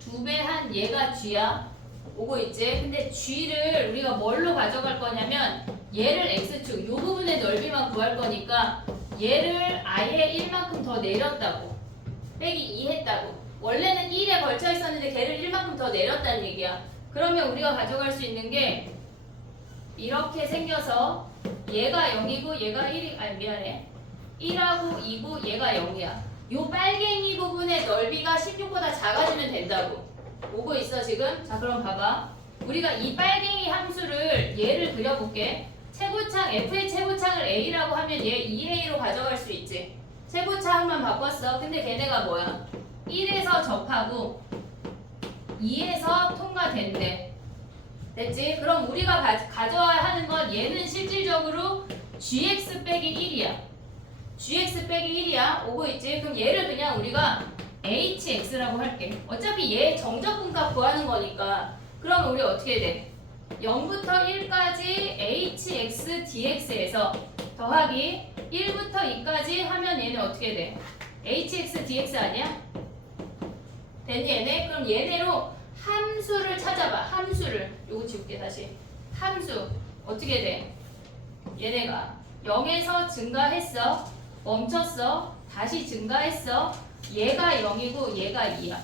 2배 한 얘가 g야. 오고 있지? 근데 g를 우리가 뭘로 가져갈 거냐면 얘를 x축 요 부분의 넓이만 구할 거니까 얘를 아예 1만큼 더 내렸다고. 빼기 2 했다고. 원래는 1에 걸쳐 있었는데 걔를 1만큼 더 내렸다는 얘기야. 그러면 우리가 가져갈 수 있는 게 이렇게 생겨서 얘가 0이고 얘가 1이 미안해. 1하고 2고 얘가 0이야. 요 빨갱이 부분의 넓이가 16보다 작아지면 된다고. 오고 있어 지금? 자 그럼 봐봐. 우리가 이 빨갱이 함수를 얘를 그려볼게. 최고창 f의 최고창을 a라고 하면 얘 2a로 가져갈 수 있지. 최고창만 바꿨어. 근데 걔네가 뭐야? 1에서 접하고 2에서 통과된대. 됐지? 그럼 우리가 가져와야 하는 건 얘는 실질적으로 gx 빼기 1이야. gx 빼기 1이야. 오고 있지? 그럼 얘를 그냥 우리가 hx라고 할게. 어차피 얘 정적분값 구하는 거니까. 그럼 우리 어떻게 돼? 0부터 1까지 hx dx에서 더하기 1부터 2까지 하면 얘는 어떻게 돼? hx dx 아니야? 됐니 얘네? 그럼 얘네로 함수를 찾아봐. 함수를. 요거 지울게 다시. 함수 어떻게 돼? 얘네가 0에서 증가했어. 멈췄어. 다시 증가했어. 얘가 0이고 얘가 2야.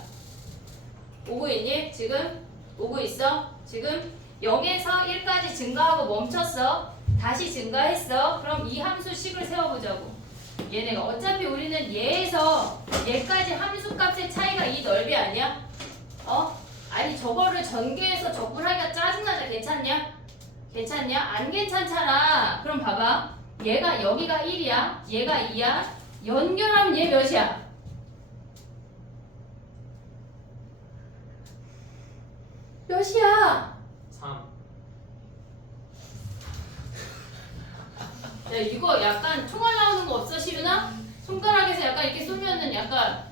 오고 있니? 지금? 오고 있어? 지금 0에서 1까지 증가하고 멈췄어. 다시 증가했어. 그럼 이 함수 식을 세워보자고. 얘네가 어차피 우리는 얘에서 얘까지 함수 값의 차이가 이 넓이 아니야? 아니 저거를 전개해서 적분하기가 짜증나자. 괜찮냐? 괜찮냐? 안 괜찮잖아. 그럼 봐봐. 얘가 여기가 1이야. 얘가 2야. 연결하면 얘 몇이야? 몇이야? 3. 야 이거 약간 총알 나오는 거 없어 시윤아? 손가락에서 약간 이렇게 쏘면은 약간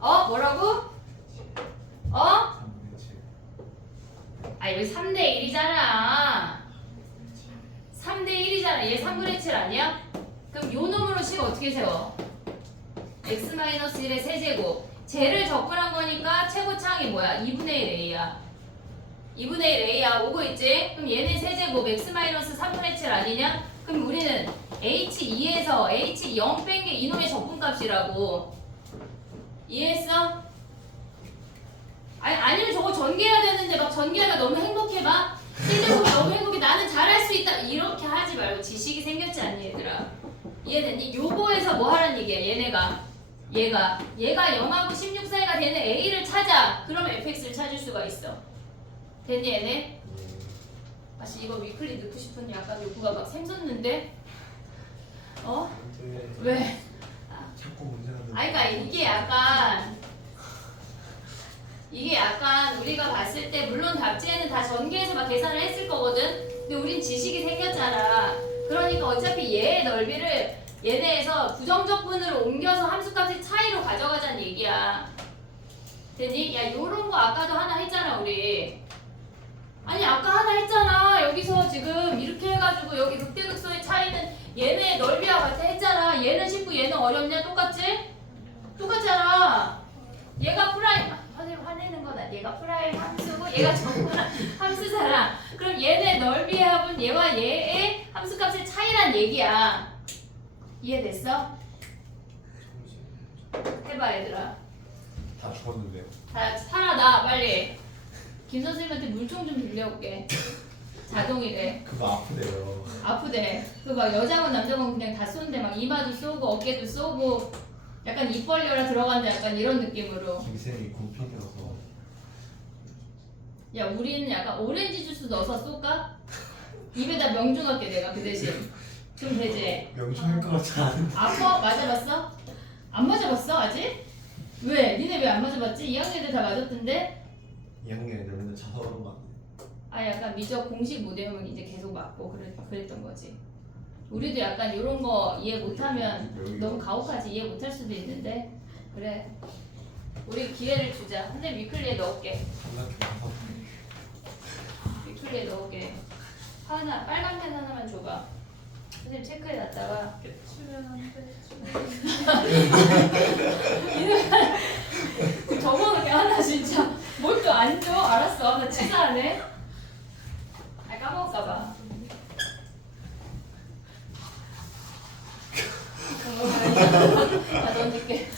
뭐라고? 3분의 7. 아 여기 3대 1이잖아. 3대 1이잖아. 얘 3분의 7 아니야? 그럼 요 놈으로 식 어떻게 세워? x-1의 세제곱. 쟤를 적분한 거니까 최고차항이 뭐야? 2분의 1 a야. 2분의 1 a야. 오고 있지? 그럼 얘네 세제곱 x-3분의 7 아니냐? 그럼 우리는 h2에서 h0 뺀 게 이놈의 적분값이라고. 이해했어? 아니면 저거 전개해야 되는데 막 전개하면 너무 행복해 봐. 세제곱이 너무 행복해. 나는 잘할 수 있다. 이렇게 하지 말고 지식이 생겼지 않니 얘들아? 이해됐니? 요거에서 뭐 하란 얘기야? 얘가 0하고 16 사이가 되는 a를 찾아. 그러면 fx를 찾을 수가 있어. 됐니 얘네? 다시 이거 위클리 넣고 싶은데 약간 욕구가 막 샘솟는데? 근데 왜? 자꾸 문제가 되는. 그러니까 이게 약간 우리가 봤을 때 물론 답지에는 다 전개해서 막 계산을 했을 거거든. 근데 우린 지식이 생겼잖아. 그러니까 어차피 얘의 넓이를 얘네에서 부정적분으로 옮겨서 함수값의 차이로 가져가자는 얘기야. 됐니? 야 요런 거 아까도 하나 했잖아 우리. 아니 아까 하나 했잖아. 여기서 지금 이렇게 해가지고 여기 극대극소의 차이는 얘네 넓이와 같아 했잖아. 얘는 쉽고 얘는 어렵냐? 똑같지? 똑같잖아. 얘가 프라임 선생님 화내는 거다. 얘가 프라임 함수고 얘가 정말 함수잖아. 그럼 얘네 넓이의 합은 얘와 얘의 함수값의 차이란 얘기야. 이해됐어? 해봐 얘들아. 다 죽었는데요. 다 살아나 빨리. 김 선생님한테 물총 좀 빌려올게. 자동이래. 그거 아프대요. 아프대. 그 막 여자건 남자건 그냥 다 쏘는데 막 이마도 쏘고 어깨도 쏘고 약간 입 벌려라 들어간다 약간 이런 느낌으로. 김쌤이 곰팡이라서. 야 우리는 약간 오렌지 주스 넣어서 쏠까? 입에다 명주 넣게 내가 그 대신. 좀 되지? 명중할 것 같지 않은데. 아파? 맞아봤어? 안 맞아봤어 아직? 왜? 니네 왜 안 맞아봤지? 2학년 애들 다 맞았던데? 2학년 애들 맨날 자서 그런 거 같네. 약간 미적 공식 못 외우면 이제 계속 맞고 그랬던 거지. 우리도 약간 이런 거 이해 못하면 너무 가혹하지. 이해 못할 수도 있는데 그래. 우리 기회를 주자. 선생님 위클리에 넣을게. 장난기 많아. 위클리에 넣을게. 하나 빨간 펜 하나만 줘봐. 선생님 체크해 놨다가. 주면 안 돼. 적어놓게 하나 진짜. 뭘 또 안 줘? 알았어. 나 치사하네. 까먹을까봐. 다 던질게.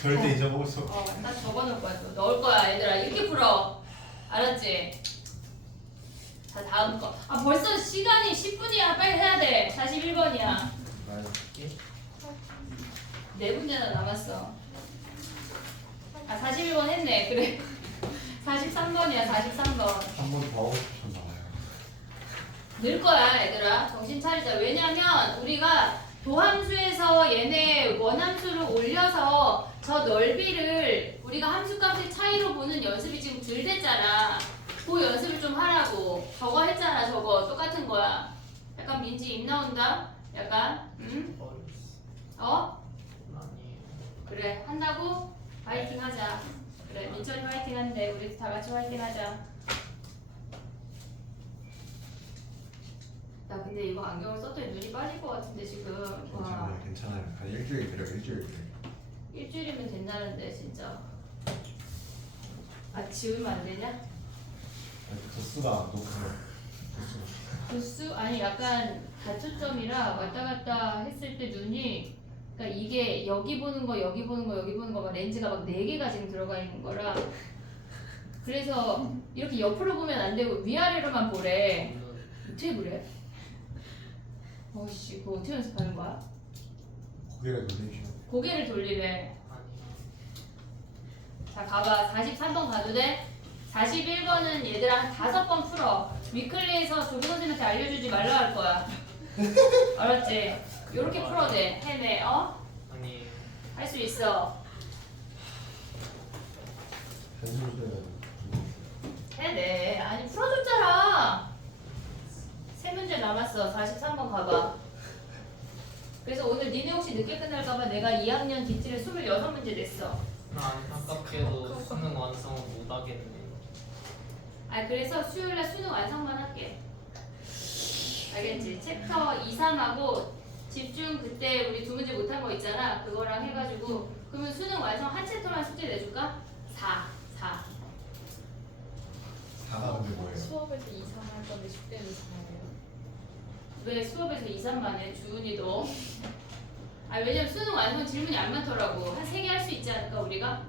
절대 잊어먹을 수 없어. 딱 적어놓을 거야. 또 넣을 거야, 얘들아. 이렇게 풀어. 알았지? 자, 다음 거. 벌써 시간이 10분이야. 빨리 해야 돼. 41번이야. 네 문제나 남았어. 41번 했네. 그래. 43번이야. 43번. 한 번 더 하고 싶었나 봐요. 늘 거야, 얘들아. 정신 차리자. 왜냐면 우리가 도함수에서 얘네 원함수를 올려서 저 넓이를 우리가 함수값의 차이로 보는 연습이 지금 덜 됐잖아. 그 연습을 좀 하라고. 저거 했잖아, 저거. 똑같은 거야. 약간 민지 입 나온다? 약간, 응? 아니에요. 그래, 한다고? 파이팅 하자. 그래, 민철이 파이팅 한대. 우리 다 같이 파이팅 하자. 나 근데 이거 안경을 썼더니 눈이 빠질 것 같은데 지금. 와. 괜찮아요. 한 일주일 그래요. 일주일 그래. 일주일이면 된다는데 진짜. 아 지우면 안 되냐? 아니, 도수가 높아요. 도수가. 도수 아니 약간 다초점이라 왔다 갔다 했을 때 눈이 그러니까 이게 여기 보는 거 여기 보는 거 여기 보는 거 막 렌즈가 막 4개가 지금 들어가 있는 거라 그래서 이렇게 옆으로 보면 안 되고 위아래로만 보래. 어떻게 그래? 어씨 그거 어떻게 연습하는 거야? 고개를 돌리시면 돼요. 고개를 돌리래. 자 가봐. 43번 가도 돼? 41번은 얘들아 한 5번 풀어. 위클리에서 조기 선생님한테 알려주지 말라 할 거야. 알았지? 요렇게 풀어도 돼. 해내. 어? 아니 할 수 있어. 현실을 해내. 아니 풀어줬잖아. 3문제 남았어. 43번 가봐. 그래서 오늘 니네 혹시 늦게 끝날까봐 내가 2학년 뒷질에 26문제 냈어. 나 안타깝게도 수능 완성 못 하겠네. 아 그래서 수요일날 수능 완성만 할게. 알겠지? 챕터 2, 3하고 집중 그때 우리 2문제 못한 거 있잖아. 그거랑 해가지고 그러면 수능 완성 한 챕터만 숙제 내줄까? 4. 4가 근데 뭐예요? 수업에서 2, 3 할 건데 숙제는 4예요. 왜 수업에서 2, 3만 해? 주은이 너. 아 왜냐면 수능 완성 질문이 안 많더라고. 한 3개 할 수 있지 않을까 우리가?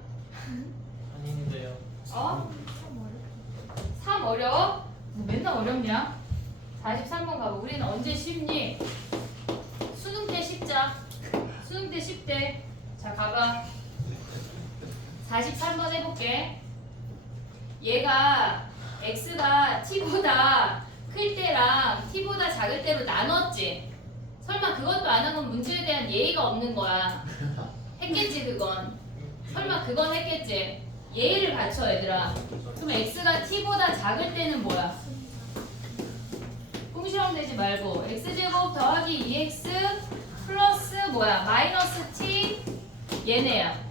아닌데요. 어? 3 어려워? 뭐 맨날 어렵냐? 43번 가봐. 우리는 언제 쉽니? 수능 때 쉽자. 수능 때 쉽대. 자 가봐. 43번 해볼게. 얘가 x가 t보다 클 때랑 t보다 작을 때로 나눴지? 설마 그것도 안 하면 문제에 대한 예의가 없는 거야. 했겠지 그건. 설마 그건 했겠지? 예의를 갖춰 얘들아. 그럼 x가 t보다 작을 때는 뭐야? 꿍시렁 되지 말고 x제곱 더하기 2x 플러스 뭐야? 마이너스 t 얘네야.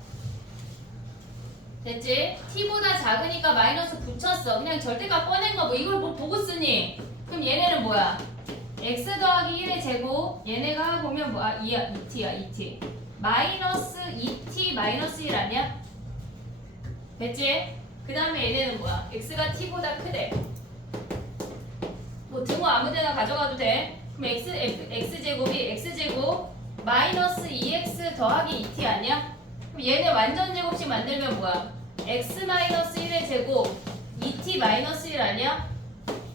됐지? t보다 작으니까 마이너스 붙였어. 그냥 절대값 꺼낸 거 뭐 이걸 뭐 보고 쓰니? 그럼 얘네는 뭐야? x 더하기 1의 제곱 얘네가 보면 뭐야? 2t야 2t 마이너스 2t 마이너스 1 아니야? 됐지? 그 다음에 얘네는 뭐야? x가 t보다 크대. 뭐 등호 아무데나 가져가도 돼. 그럼 x제곱이 x제곱 마이너스 2x 더하기 2t 아니야? 그럼 얘네 완전 제곱식 만들면 뭐야? x 마이너스 1의 제곱 2t 마이너스 1 아니야?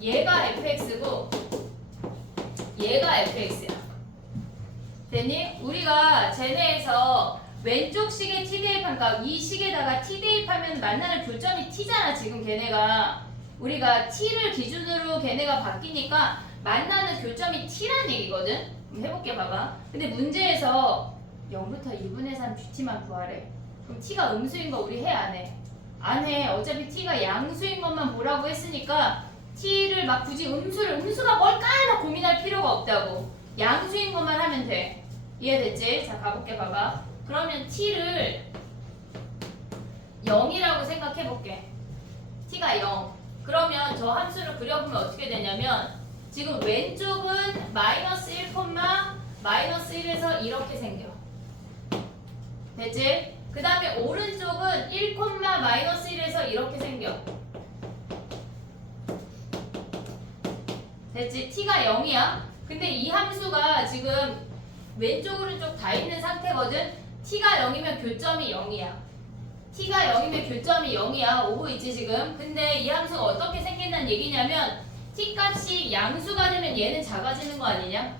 얘가 fx고 얘가 fx야. 됐니? 우리가 쟤네에서 왼쪽 식에 t 대입하니까 이 식에다가 t 대입하면 만나는 교점이 t잖아. 지금 걔네가 우리가 t를 기준으로 걔네가 바뀌니까 만나는 교점이 t란 얘기거든. 그럼 해볼게 봐봐. 근데 문제에서 0부터 2분의 3 GT만 구하래. 그럼 t가 음수인 거 우리 해 안 해? 안 해. 어차피 t가 양수인 것만 보라고 했으니까 t를 막 굳이 음수가 뭘까 막 고민할 필요가 없다고. 양수인 것만 하면 돼. 이해됐지? 자 가볼게 봐봐. 그러면 t를 0이라고 생각해볼게. t가 0. 그러면 저 함수를 그려보면 어떻게 되냐면 지금 왼쪽은 마이너스 1, 마이너스 1에서 이렇게 생겨. 됐지? 그 다음에 오른쪽은 1, 마이너스 1에서 이렇게 생겨. 됐지? t가 0이야. 근데 이 함수가 지금 왼쪽 오른쪽 다 있는 상태거든. t가 0이면 교점이 0이야. t가 0이면 교점이 0이야. 오고 있지 지금. 근데 이 함수가 어떻게 생긴다는 얘기냐면 t 값이 양수가 되면 얘는 작아지는 거 아니냐?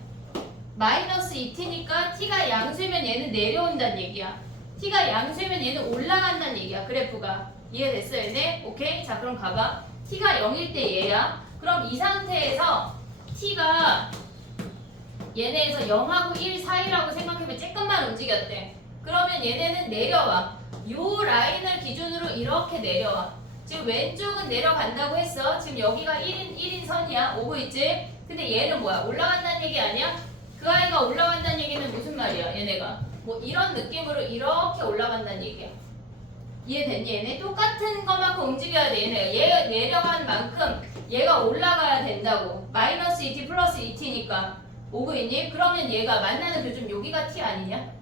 마이너스 2t니까 t가 양수면 얘는 내려온다는 얘기야. t가 양수면 얘는 올라간다는 얘기야. 그래프가. 이해됐어 얘네? 오케이? 자 그럼 가봐. t가 0일 때 얘야. 그럼 이 상태에서 t가 얘네에서 0하고 1 사이라고 생각해보면 조금만 움직였대. 그러면 얘네는 내려와. 요 라인을 기준으로 이렇게 내려와. 지금 왼쪽은 내려간다고 했어. 지금 여기가 1인 선이야. 오고 있지? 근데 얘는 뭐야? 올라간다는 얘기 아니야? 그 아이가 올라간다는 얘기는 무슨 말이야? 얘네가 뭐 이런 느낌으로 이렇게 올라간다는 얘기야. 이해됐니? 얘네 똑같은 것만큼 움직여야 돼. 얘가 내려간 만큼 얘가 올라가야 된다고. 마이너스 2t 플러스 2t니까 오고 있니? 그러면 얘가 만나는 교점 여기가 t 아니냐?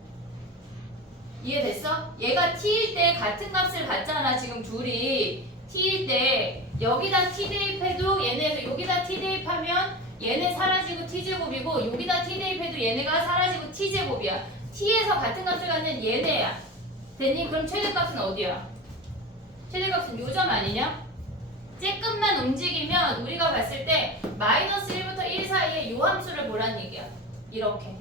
이해됐어? 얘가 t일 때 같은 값을 갖잖아. 지금 둘이 t일 때 여기다 t 대입해도 얘네에서 여기다 t 대입하면 얘네 사라지고 t제곱이고 여기다 t 대입해도 얘네가 사라지고 t제곱이야. t에서 같은 값을 갖는 얘네야. 됐니? 그럼 최대값은 어디야? 최대값은 요 점 아니냐? 쬐끔만 움직이면 우리가 봤을 때 마이너스 1부터 1 사이에 요 함수를 보란 얘기야. 이렇게.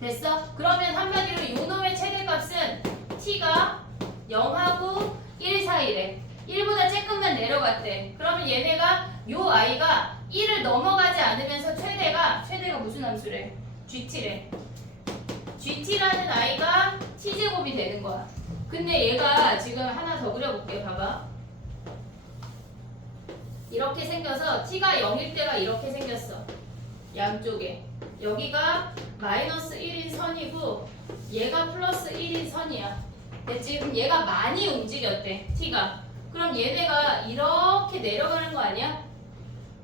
됐어? 그러면 한마디로 요 놈의 최대값은 t가 0하고 1 사이래. 1보다 쬐끔만 내려갔대. 그러면 얘네가 요 i가 1을 넘어가지 않으면서 최대가 무슨 함수래? gt래. gt라는 i가 t제곱이 되는 거야. 근데 얘가 지금 하나 더 그려볼게. 봐봐. 이렇게 생겨서 t가 0일 때가 이렇게 생겼어. 양쪽에. 여기가 마이너스 1인 선이고 얘가 플러스 1인 선이야. 됐지? 그럼 얘가 많이 움직였대. t가. 그럼 얘네가 이렇게 내려가는 거 아니야?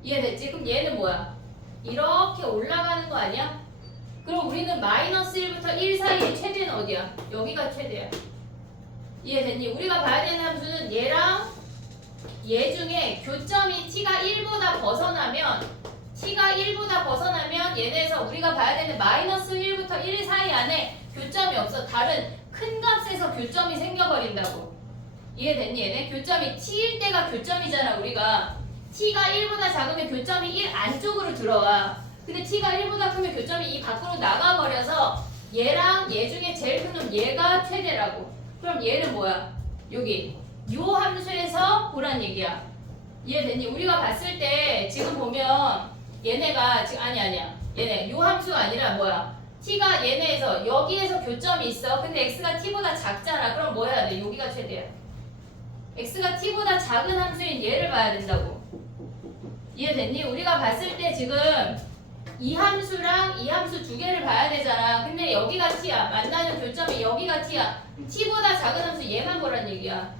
이해됐지? 그럼 얘는 뭐야? 이렇게 올라가는 거 아니야? 그럼 우리는 마이너스 1부터 1 사이의 최대는 어디야? 여기가 최대야. 이해됐니? 우리가 봐야 되는 함수는 얘랑 얘 중에 교점이 t가 1보다 벗어나면 얘네에서 우리가 봐야 되는 마이너스 1부터 1 사이 안에 교점이 없어. 다른 큰 값에서 교점이 생겨버린다고. 이해됐니? 얘네 교점이 t일 때가 교점이잖아. 우리가 t가 1보다 작으면 교점이 1 안쪽으로 들어와. 근데 t가 1보다 크면 교점이 이 밖으로 나가버려서 얘랑 얘 중에 제일 큰 놈 얘가 최대라고. 그럼 얘는 뭐야? 여기 요 함수에서 보란 얘기야. 이해됐니? 우리가 봤을 때 지금 보면 얘네가 지금 아니야. 얘네 요 함수가 아니라 뭐야? t가 얘네에서 여기에서 교점이 있어. 근데 x가 t보다 작잖아. 그럼 뭐 해야 돼? 여기가 최대야. x가 t보다 작은 함수인 얘를 봐야 된다고. 이해됐니? 우리가 봤을 때 지금 이 함수랑 이 함수 두 개를 봐야 되잖아. 근데 여기가 t야. 만나는 교점이 여기가 t야. t보다 작은 함수 얘만 보란 얘기야.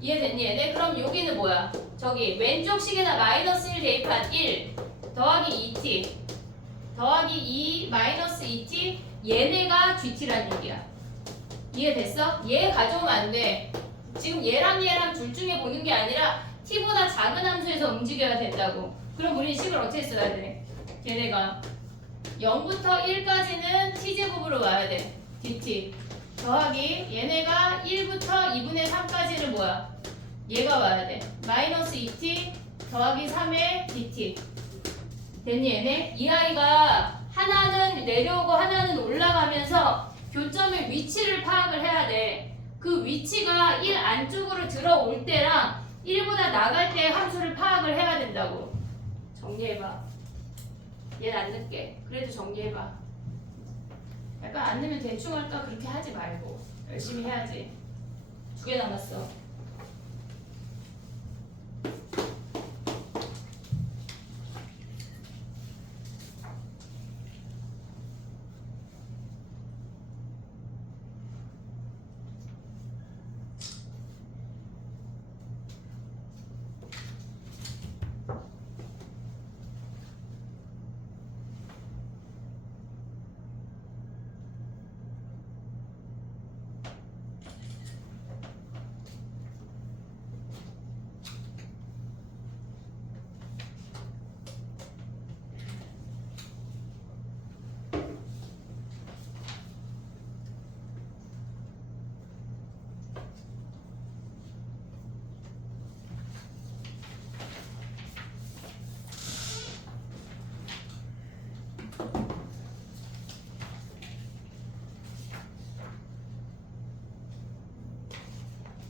이해됐니 얘네? 그럼 여기는 뭐야? 저기 왼쪽 식에다 마이너스 1 대입한 1 더하기 2t 더하기 2 마이너스 2t 얘네가 gt란 얘기야. 이해됐어? 얘 가져오면 안 돼. 지금 얘랑 둘 중에 보는 게 아니라 t보다 작은 함수에서 움직여야 된다고. 그럼 우리 식을 어떻게 써야 돼? 얘네가 0부터 1까지는 t제곱으로 와야 돼. dt 더하기 얘네가 1부터 2분의 3까지는 뭐야? 얘가 와야 돼. 마이너스 2t 더하기 3의 dt. 됐니 얘네? 이 아이가 하나는 내려오고 하나는 올라가면서 교점의 위치를 파악을 해야 돼. 그 위치가 1 안쪽으로 들어올 때랑 1보다 나갈 때 함수를 파악을 해야 된다고. 정리해봐. 얘는 안 늦게. 그래도 정리해봐. 약간 안 넣으면 대충 할까? 그렇게 하지 말고 열심히 해야지. 2개 남았어.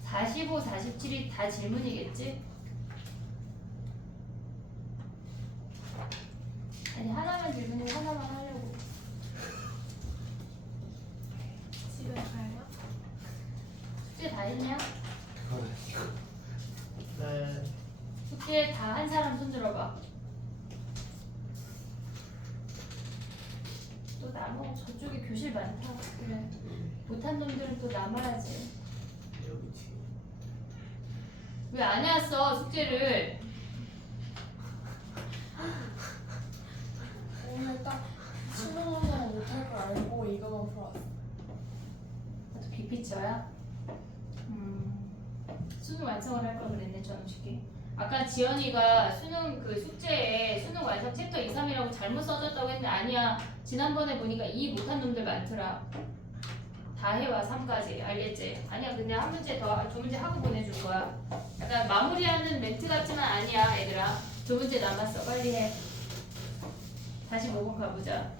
(45, 47이) 다 질문이겠지? 아니 하나만 질문이고 하나만 하려고. 집에 가요? 숙제 다 했냐? 그건 아니고. 네. 숙제 다 한 사람 손 들어봐. 또 남아. 저쪽에 교실 많다. 그래. 못한 놈들은 또 남아야지. 여기 뒤에. 왜 안 해왔어 숙제를? 오늘 딱 수능 문제는 못할 걸 알고 이거만 풀어왔어. 빅피처야? 수능 완성을 할 걸 그랬네 전우식이. 아까 지연이가 수능 그 숙제에 수능 완성 챕터 2, 3이라고 잘못 써줬다고 했는데 아니야. 지난번에 보니까 2 못한 놈들 많더라. 다 해와 3까지 알겠지? 아니야 근데 한 문제 더, 두 문제 하고 보내줄 거야. 약간 마무리하는 멘트 같지만 아니야 얘들아. 두 문제 남았어 빨리 해. 다시 5번 가보자.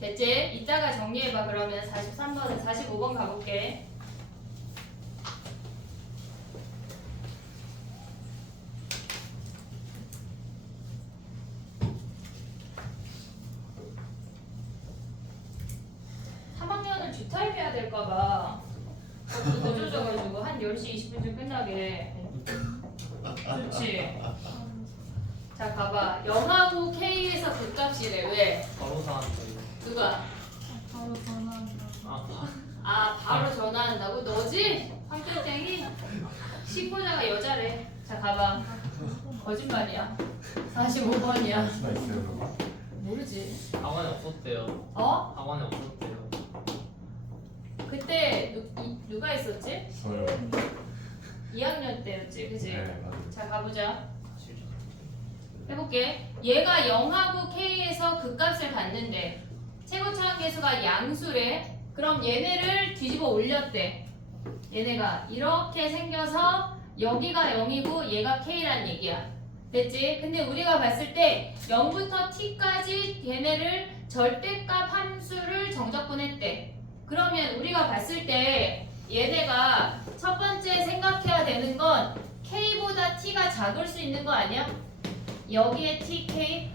됐지? 이따가 정리해봐. 그러면 43번, 45번 가볼게. 주타임 해야 될까봐 늦어져가지고 한 10시 20분쯤 끝나게. 좋지? 자 가봐. 영하고 K에서 극값이래. 왜? 바로 사한테. 누가? 바로 전화한다. 아 바로 전화한다고? 너지? 황철땡이? 신고자가 여자래. 자 가봐. 거짓말이야. 45번이야. 수가 있어요 그거? 모르지. 학원에 없었대요. 어? 학원에 없었대요. 그때 누가 있었지? 저요. 2학년 때였지, 그치? 네 맞아요. 자 가보자. 실수. 해볼게. 얘가 0하고 K에서 극값을 받는데 최고차항계수가 양수래. 그럼 얘네를 뒤집어 올렸대. 얘네가 이렇게 생겨서 여기가 0이고 얘가 K란 얘기야. 됐지? 근데 우리가 봤을 때 0부터 T까지 얘네를 절대값 함수를 정적분했대. 그러면 우리가 봤을 때 얘네가 첫 번째 생각해야 되는 건 K보다 T가 작을 수 있는 거 아니야? 여기에 TK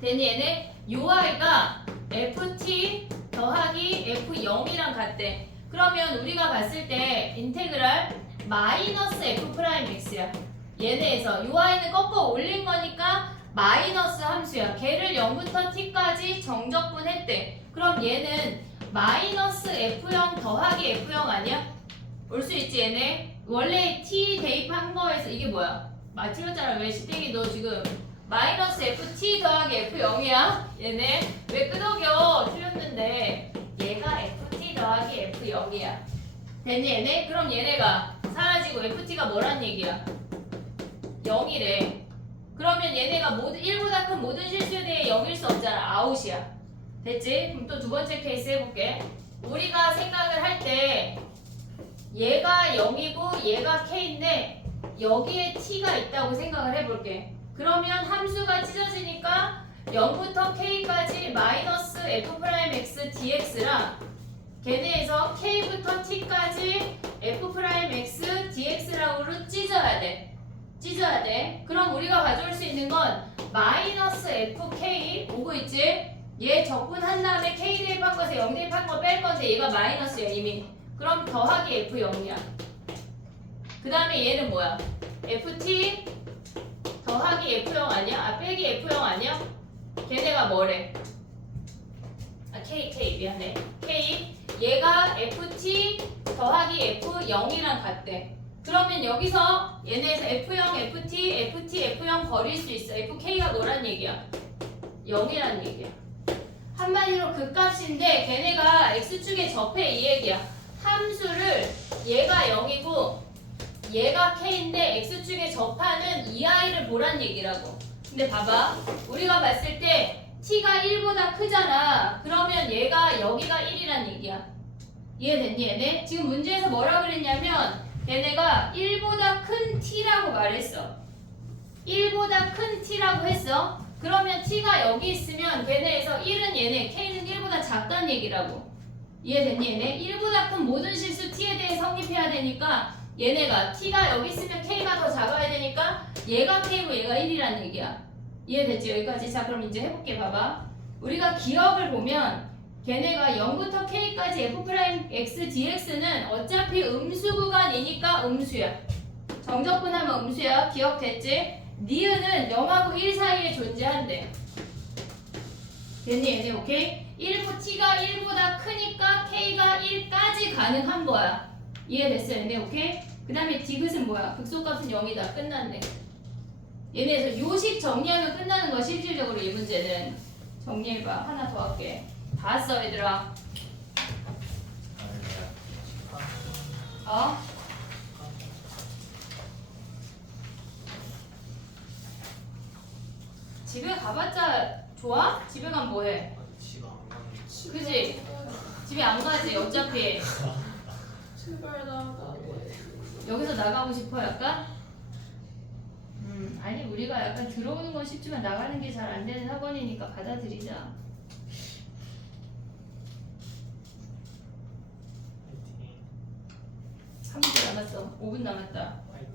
되니 얘네 UI가 FT 더하기 F0이랑 같대. 그러면 우리가 봤을 때 인테그랄 마이너스 F'X야. 얘네에서 UI는 꺾어 올린 거니까 마이너스 함수야. 걔를 0부터 T까지 정적분했대. 그럼 얘는 마이너스 F0 더하기 F0 아니야? 올 수 있지 얘네? 원래 T 대입한 거에서 이게 뭐야? 틀렸잖아. 왜 시댁이 너 지금 마이너스 FT 더하기 F0이야? 얘네 왜 끄덕여? 틀렸는데 얘가 FT 더하기 F0이야. 됐니 얘네? 그럼 얘네가 사라지고 FT가 뭐란 얘기야? 0이래. 그러면 얘네가 모두 1보다 큰 모든 실수에 대해 0일 수 없잖아. 아웃이야. 됐지? 그럼 또 두 번째 케이스 해볼게. 우리가 생각을 할 때 얘가 0이고 얘가 K인데 여기에 T가 있다고 생각을 해볼게. 그러면 함수가 찢어지니까 0부터 K까지 마이너스 F'X dx랑 걔네에서 K부터 T까지 F'X dx랑으로 찢어야 돼. 찢어야 돼. 그럼 우리가 가져올 수 있는 건 마이너스 FK 오고 있지? 얘 적분한 다음에 K 대입한 것에 0 대입한 거 뺄 건데 얘가 마이너스야 이미. 그럼 더하기 F0이야. 그 다음에 얘는 뭐야? FT 더하기 F0 아니야? 빼기 F0 아니야? 걔네가 뭐래? K 미안해. K 얘가 FT 더하기 F0이랑 같대. 그러면 여기서 얘네에서 F0, FT, F0 버릴 수 있어. FK가 뭐란 얘기야? 0이란 얘기야. 한마디로 극값인데 걔네가 X축에 접해 이 얘기야. 함수를 얘가 0이고 얘가 K인데 X축에 접하는 이 아이를 보란 얘기라고. 근데 봐봐. 우리가 봤을 때 T가 1보다 크잖아. 그러면 얘가 여기가 1이란 얘기야. 이해됐니 얘네? 지금 문제에서 뭐라 그랬냐면 얘네가 1보다 큰 T라고 말했어. 1보다 큰 T라고 했어. 그러면 T가 여기 있으면 걔네에서 1은 얘네, K는 1보다 작다는 얘기라고. 이해됐니 얘네? 1보다 큰 모든 실수 T에 대해 성립해야 되니까 얘네가 T가 여기 있으면 K가 더 작아야 되니까 얘가 K고 얘가 1이라는 얘기야. 이해됐지? 여기까지. 자 그럼 이제 해볼게. 봐봐. 우리가 기억을 보면 걔네가 0부터 K까지 F'X dx는 어차피 음수 구간이니까 음수야. 정적분하면 음수야. 기억됐지? 니은은 0하고 1 사이에 존재한대. 됐니 얘네? 오케이? 1T가 1보다 크니까 K가 1까지 가능한 거야. 이해됐어 얘네? 오케이? 그 다음에 디귿은 뭐야? 극소값은 0이다. 끝났네. 얘네에서 요식 정리하면 끝나는 거야. 실질적으로 이 문제는. 정리해봐. 하나 더 할게. 다 왔어 얘들아. 어? 집에 가봤자 좋아? 집에 가면 뭐해? 집안 가는 그지? 집에 안 가지 어차피. 제발 나가. 여기서 나가고 싶어 약간? 아니 우리가 약간 들어오는 건 쉽지만 나가는 게 잘 안 되는 학원이니까 받아들이자. 파이팅 3분 남았어. 5분 남았다. 파이팅.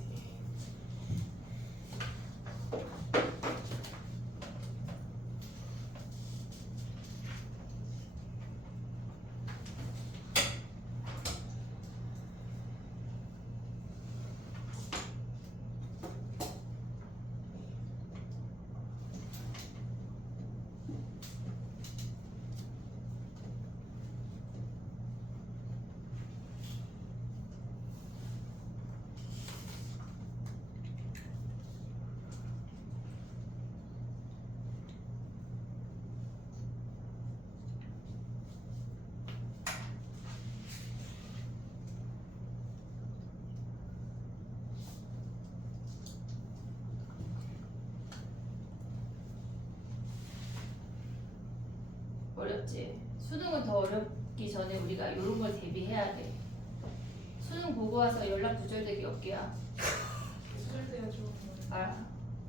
어렵지. 수능은 더 어렵기 전에 우리가 이런 걸 대비해야 돼. 수능 보고 와서 연락 두절되기 없게야. 수술대가 좋은 거. 아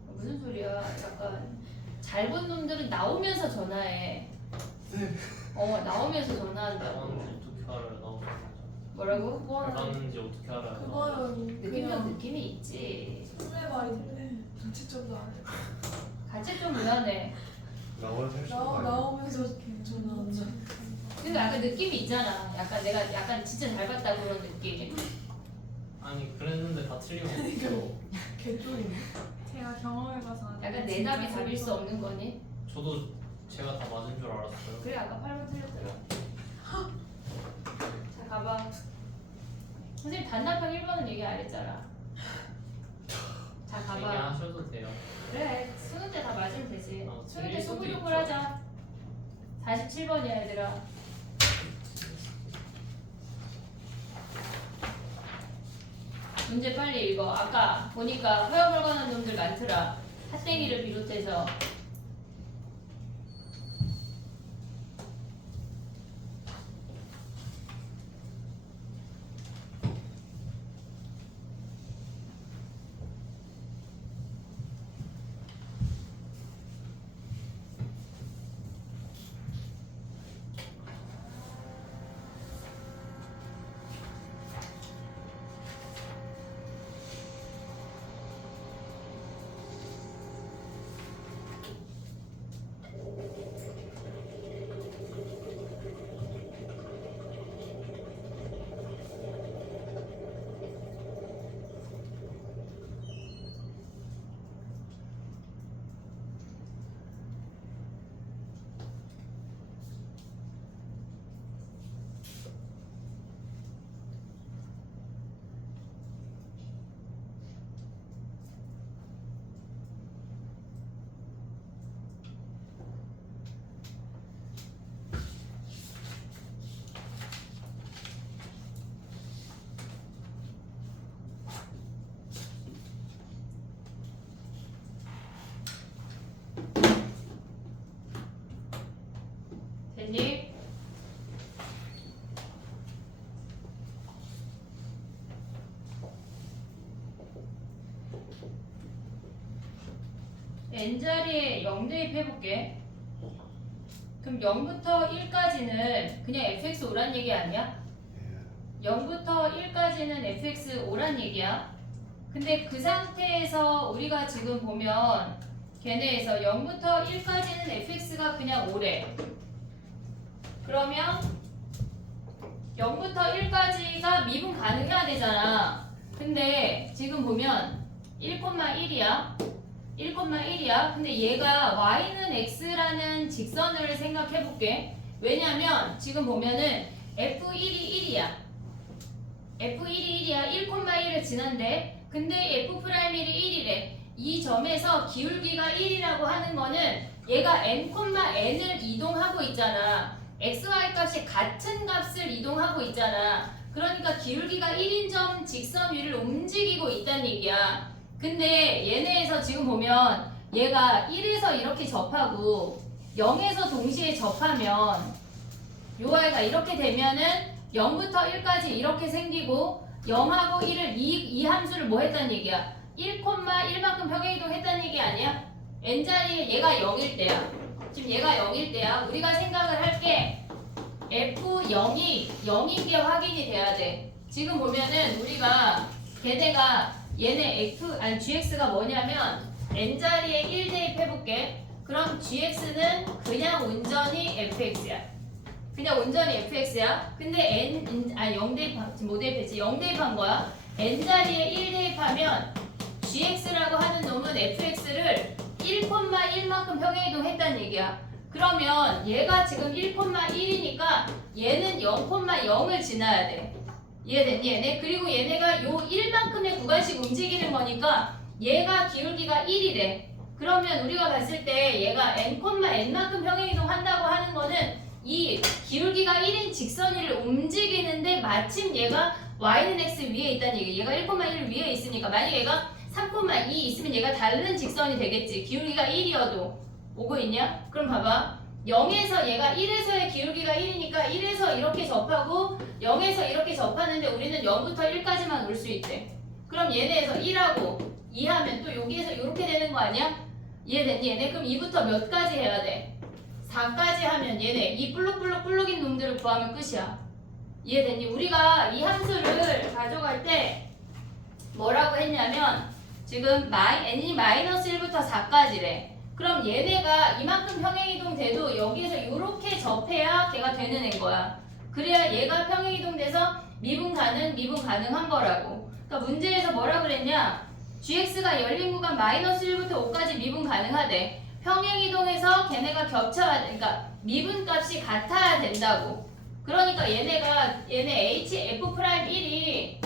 무슨 소리야? 약간 잘 본 놈들은 나오면서 전화해. 나오면서 전화한다고. 나왔는지 어떻게 알아요? 나오는 뭐라고? 그거는 나왔는지 어떻게 알아요? 그거는 느낌적 그냥 느낌이 있지. 상대말인데 자칫점도 안 해. 같이 좀 미안해. 나오면 할수 있는 거 아니야? 나오면서 전화하자. 근데 약간 느낌이 있잖아. 약간 내가 약간 진짜 잘 봤다 그런 느낌. 아니 그랬는데 다 틀리면 개쫄이네. 제가 경험해봐서 아는데 약간 내 진짜 답이 답일 수 슬퍼. 없는 거니? 저도 제가 다 맞은 줄 알았어요. 그래 아까 8번 틀렸더라. 자 가봐. 선생님 단답형 1번은 얘기 안 했잖아. 자 가봐. 얘기하셔도 돼요. 그래 수능 때 다 맞으면 되지. 수능 때 틀릴 수도 소불용을 있죠. 하자. 47번이야 얘들아. 문제 빨리 읽어. 아까 보니까 허여멀건한 놈들 많더라. 핫땡이를 비롯해서. 됐니? n자리에 0 대입해볼게. 그럼 0부터 1까지는 그냥 fx 오란 얘기 아니야? 0부터 1까지는 fx 오란 얘기야. 근데 그 상태에서 우리가 지금 보면 걔네에서 0부터 1까지는 fx가 그냥 오래. 그러면 0부터 1까지가 미분 가능해야 되잖아. 근데 지금 보면 1,1이야. 1,1이야. 근데 얘가 y는 x라는 직선을 생각해 볼게. 왜냐면 지금 보면은 f1이 1이야. f1이 1이야. 1,1을 지난데 근데 f'1이 1이래. 이 점에서 기울기가 1이라고 하는 거는 얘가 n,n을 이동하고 있잖아. xy 값이 같은 값을 이동하고 있잖아. 그러니까 기울기가 1인 점 직선 위를 움직이고 있다는 얘기야. 근데 얘네에서 지금 보면 얘가 1에서 이렇게 접하고 0에서 동시에 접하면 요 아이가 이렇게 되면은 0부터 1까지 이렇게 생기고 0하고 1을 이 함수를 뭐 했다는 얘기야? 1,1만큼 평행이동 했다는 얘기 아니야? n자리에 얘가 0일 때야. 지금 얘가 0일 때야. 우리가 생각을 할게 F0이 0인 게 확인이 돼야 돼. 지금 보면은 우리가 걔네가 얘네 GX가 뭐냐면 n자리에 1 대입해볼게. 그럼 GX는 그냥 온전히 fx야. 그냥 온전히 fx야. 근데 0 대입, 지금 뭐 대입했지? 0 대입한 거야. n자리에 1 대입하면 gx라고 하는 놈은 fx를 1,1만큼 평행이동 했다는 얘기야. 그러면 얘가 지금 1,1이니까 얘는 0,0을 지나야 돼. 이해됐니 얘네? 그리고 얘네가 요 1만큼의 구간씩 움직이는 거니까 얘가 기울기가 1이래. 그러면 우리가 봤을 때 얘가 n,n만큼 평행이동 한다고 하는 거는 이 기울기가 1인 직선위를 움직이는데 마침 얘가 y는 x 위에 있다는 얘기. 얘가 1,1 위에 있으니까 만약에 얘가 3,2 있으면 얘가 다른 직선이 되겠지. 기울기가 1이어도. 오고 있냐? 그럼 봐봐. 0에서 얘가 1에서의 기울기가 1이니까 1에서 이렇게 접하고 0에서 이렇게 접하는데 우리는 0부터 1까지만 올 수 있대. 그럼 얘네에서 1하고 2하면 또 여기에서 이렇게 되는 거 아니야? 이해됐니 얘네? 그럼 2부터 몇 가지 해야 돼? 4까지 하면 얘네 이 블록블록인 놈들을 구하면 끝이야. 이해됐니? 우리가 이 함수를 가져갈 때 뭐라고 했냐면 지금 n이 -1부터 4까지래. 그럼 얘네가 이만큼 평행이동 돼도 여기에서 이렇게 접해야 걔가 되는 애인 거야. 그래야 얘가 평행이동 돼서 미분 가능한 거라고. 그러니까 문제에서 뭐라 그랬냐? gx가 열린 구간 -1부터 5까지 미분 가능하대. 평행이동해서 걔네가 그러니까 미분값이 같아야 된다고. 그러니까 얘네 F'1이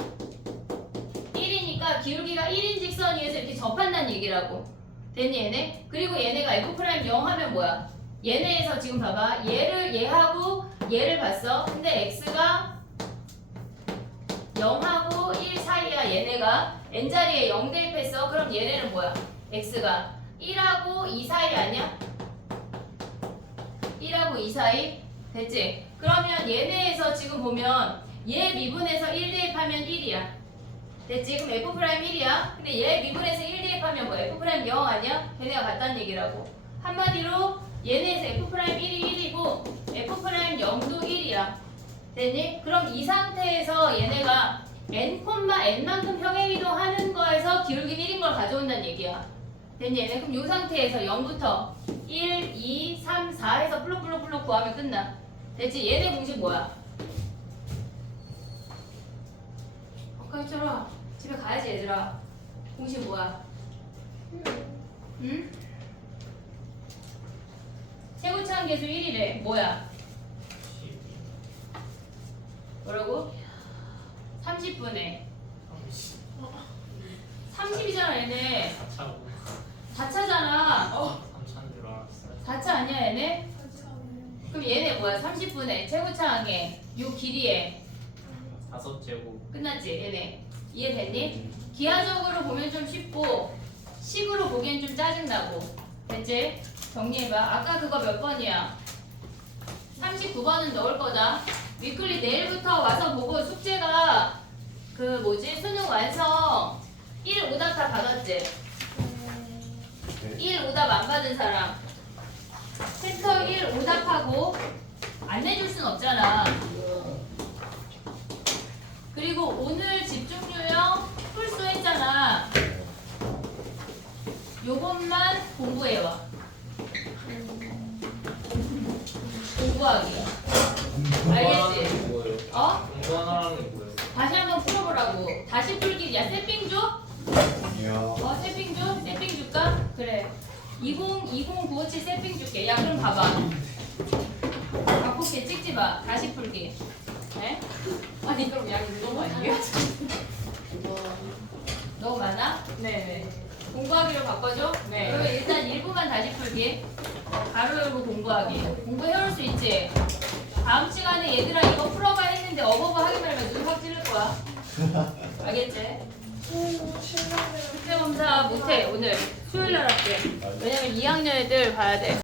1이니까 기울기가 1인 직선 위에서 이렇게 접한다는 얘기라고. 됐니 얘네? 그리고 얘네가 F'0 하면 뭐야? 얘네에서 지금 봐봐. 얘하고 얘를 봤어. 근데 x가 0하고 1 사이야. 얘네가 n자리에 0 대입했어. 그럼 얘네는 뭐야? x가 1하고 2 사이 아니야? 1하고 2 사이? 됐지? 그러면 얘네에서 지금 보면 얘 미분해서 1 대입하면 1이야. 됐지? 그럼 F'1이야. 근데 얘 미분해서 1 대입하면 뭐 F'0 아니야? 걔네가 같다는 얘기라고. 한마디로 얘네에서 F'1이 1이고 F'0도 1이야. 됐니? 그럼 이 상태에서 얘네가 n만큼 평행이동 하는 거에서 기울기 1인 걸 가져온다는 얘기야. 됐니? 얘네? 그럼 이 상태에서 0부터 1, 2, 3, 4 해서 블록블록 구하면 끝나. 됐지? 얘네 공식 뭐야? 아까처럼 집에 가야지 얘들아. 공식 뭐야? 응? 최고차항 계수 1이래. 뭐야? 뭐라고? 30분에 30이잖아 얘네. 4차잖아. 3차인 줄 알았어요. 4차 아니야 얘네? 그럼 얘네 뭐야? 30분에 최고차항에 요 길이에 5제곱. 끝났지 얘네. 이해됐니? 기하적으로 보면 좀 쉽고 식으로 보기엔 좀 짜증나고. 됐지? 정리해봐. 아까 그거 몇 번이야? 39번은 넣을 거다. 위클리 내일부터 와서 보고 숙제가 수능 완성 1 오답 다 받았지? 1 오답 안 받은 사람 챕터 1 오답하고 안 내줄 순 없잖아. 그리고 오늘 집중유형 풀수 했잖아. 요것만 공부해와. 공부하기. 알겠지? 뭐예요? 어? 공부하라는 게 뭐예요? 다시 한번 풀어보라고. 다시 풀기. 야 세핑 줘? 아니요. 세핑 줘? 세핑 줄까? 그래. 957 세핑 줄게. 야 그럼 봐봐. 바꾸게 찍지 마. 다시 풀기. 네? 아니 그럼 양이 너무 아니에요? 너무 많아? 네네. 공부하기로 바꿔줘? 네. 그러면 일단 1부만 다시 풀기. 가로 열고 공부하기. 공부해올 수 있지? 다음 시간에 얘들아 이거 풀어봐 했는데 어버버 하기만 하면 눈 확 찔릴 거야. 알겠지? 숙제 검사 못해 오늘 수요일 날 할게. 왜냐면 2학년 애들 봐야 돼.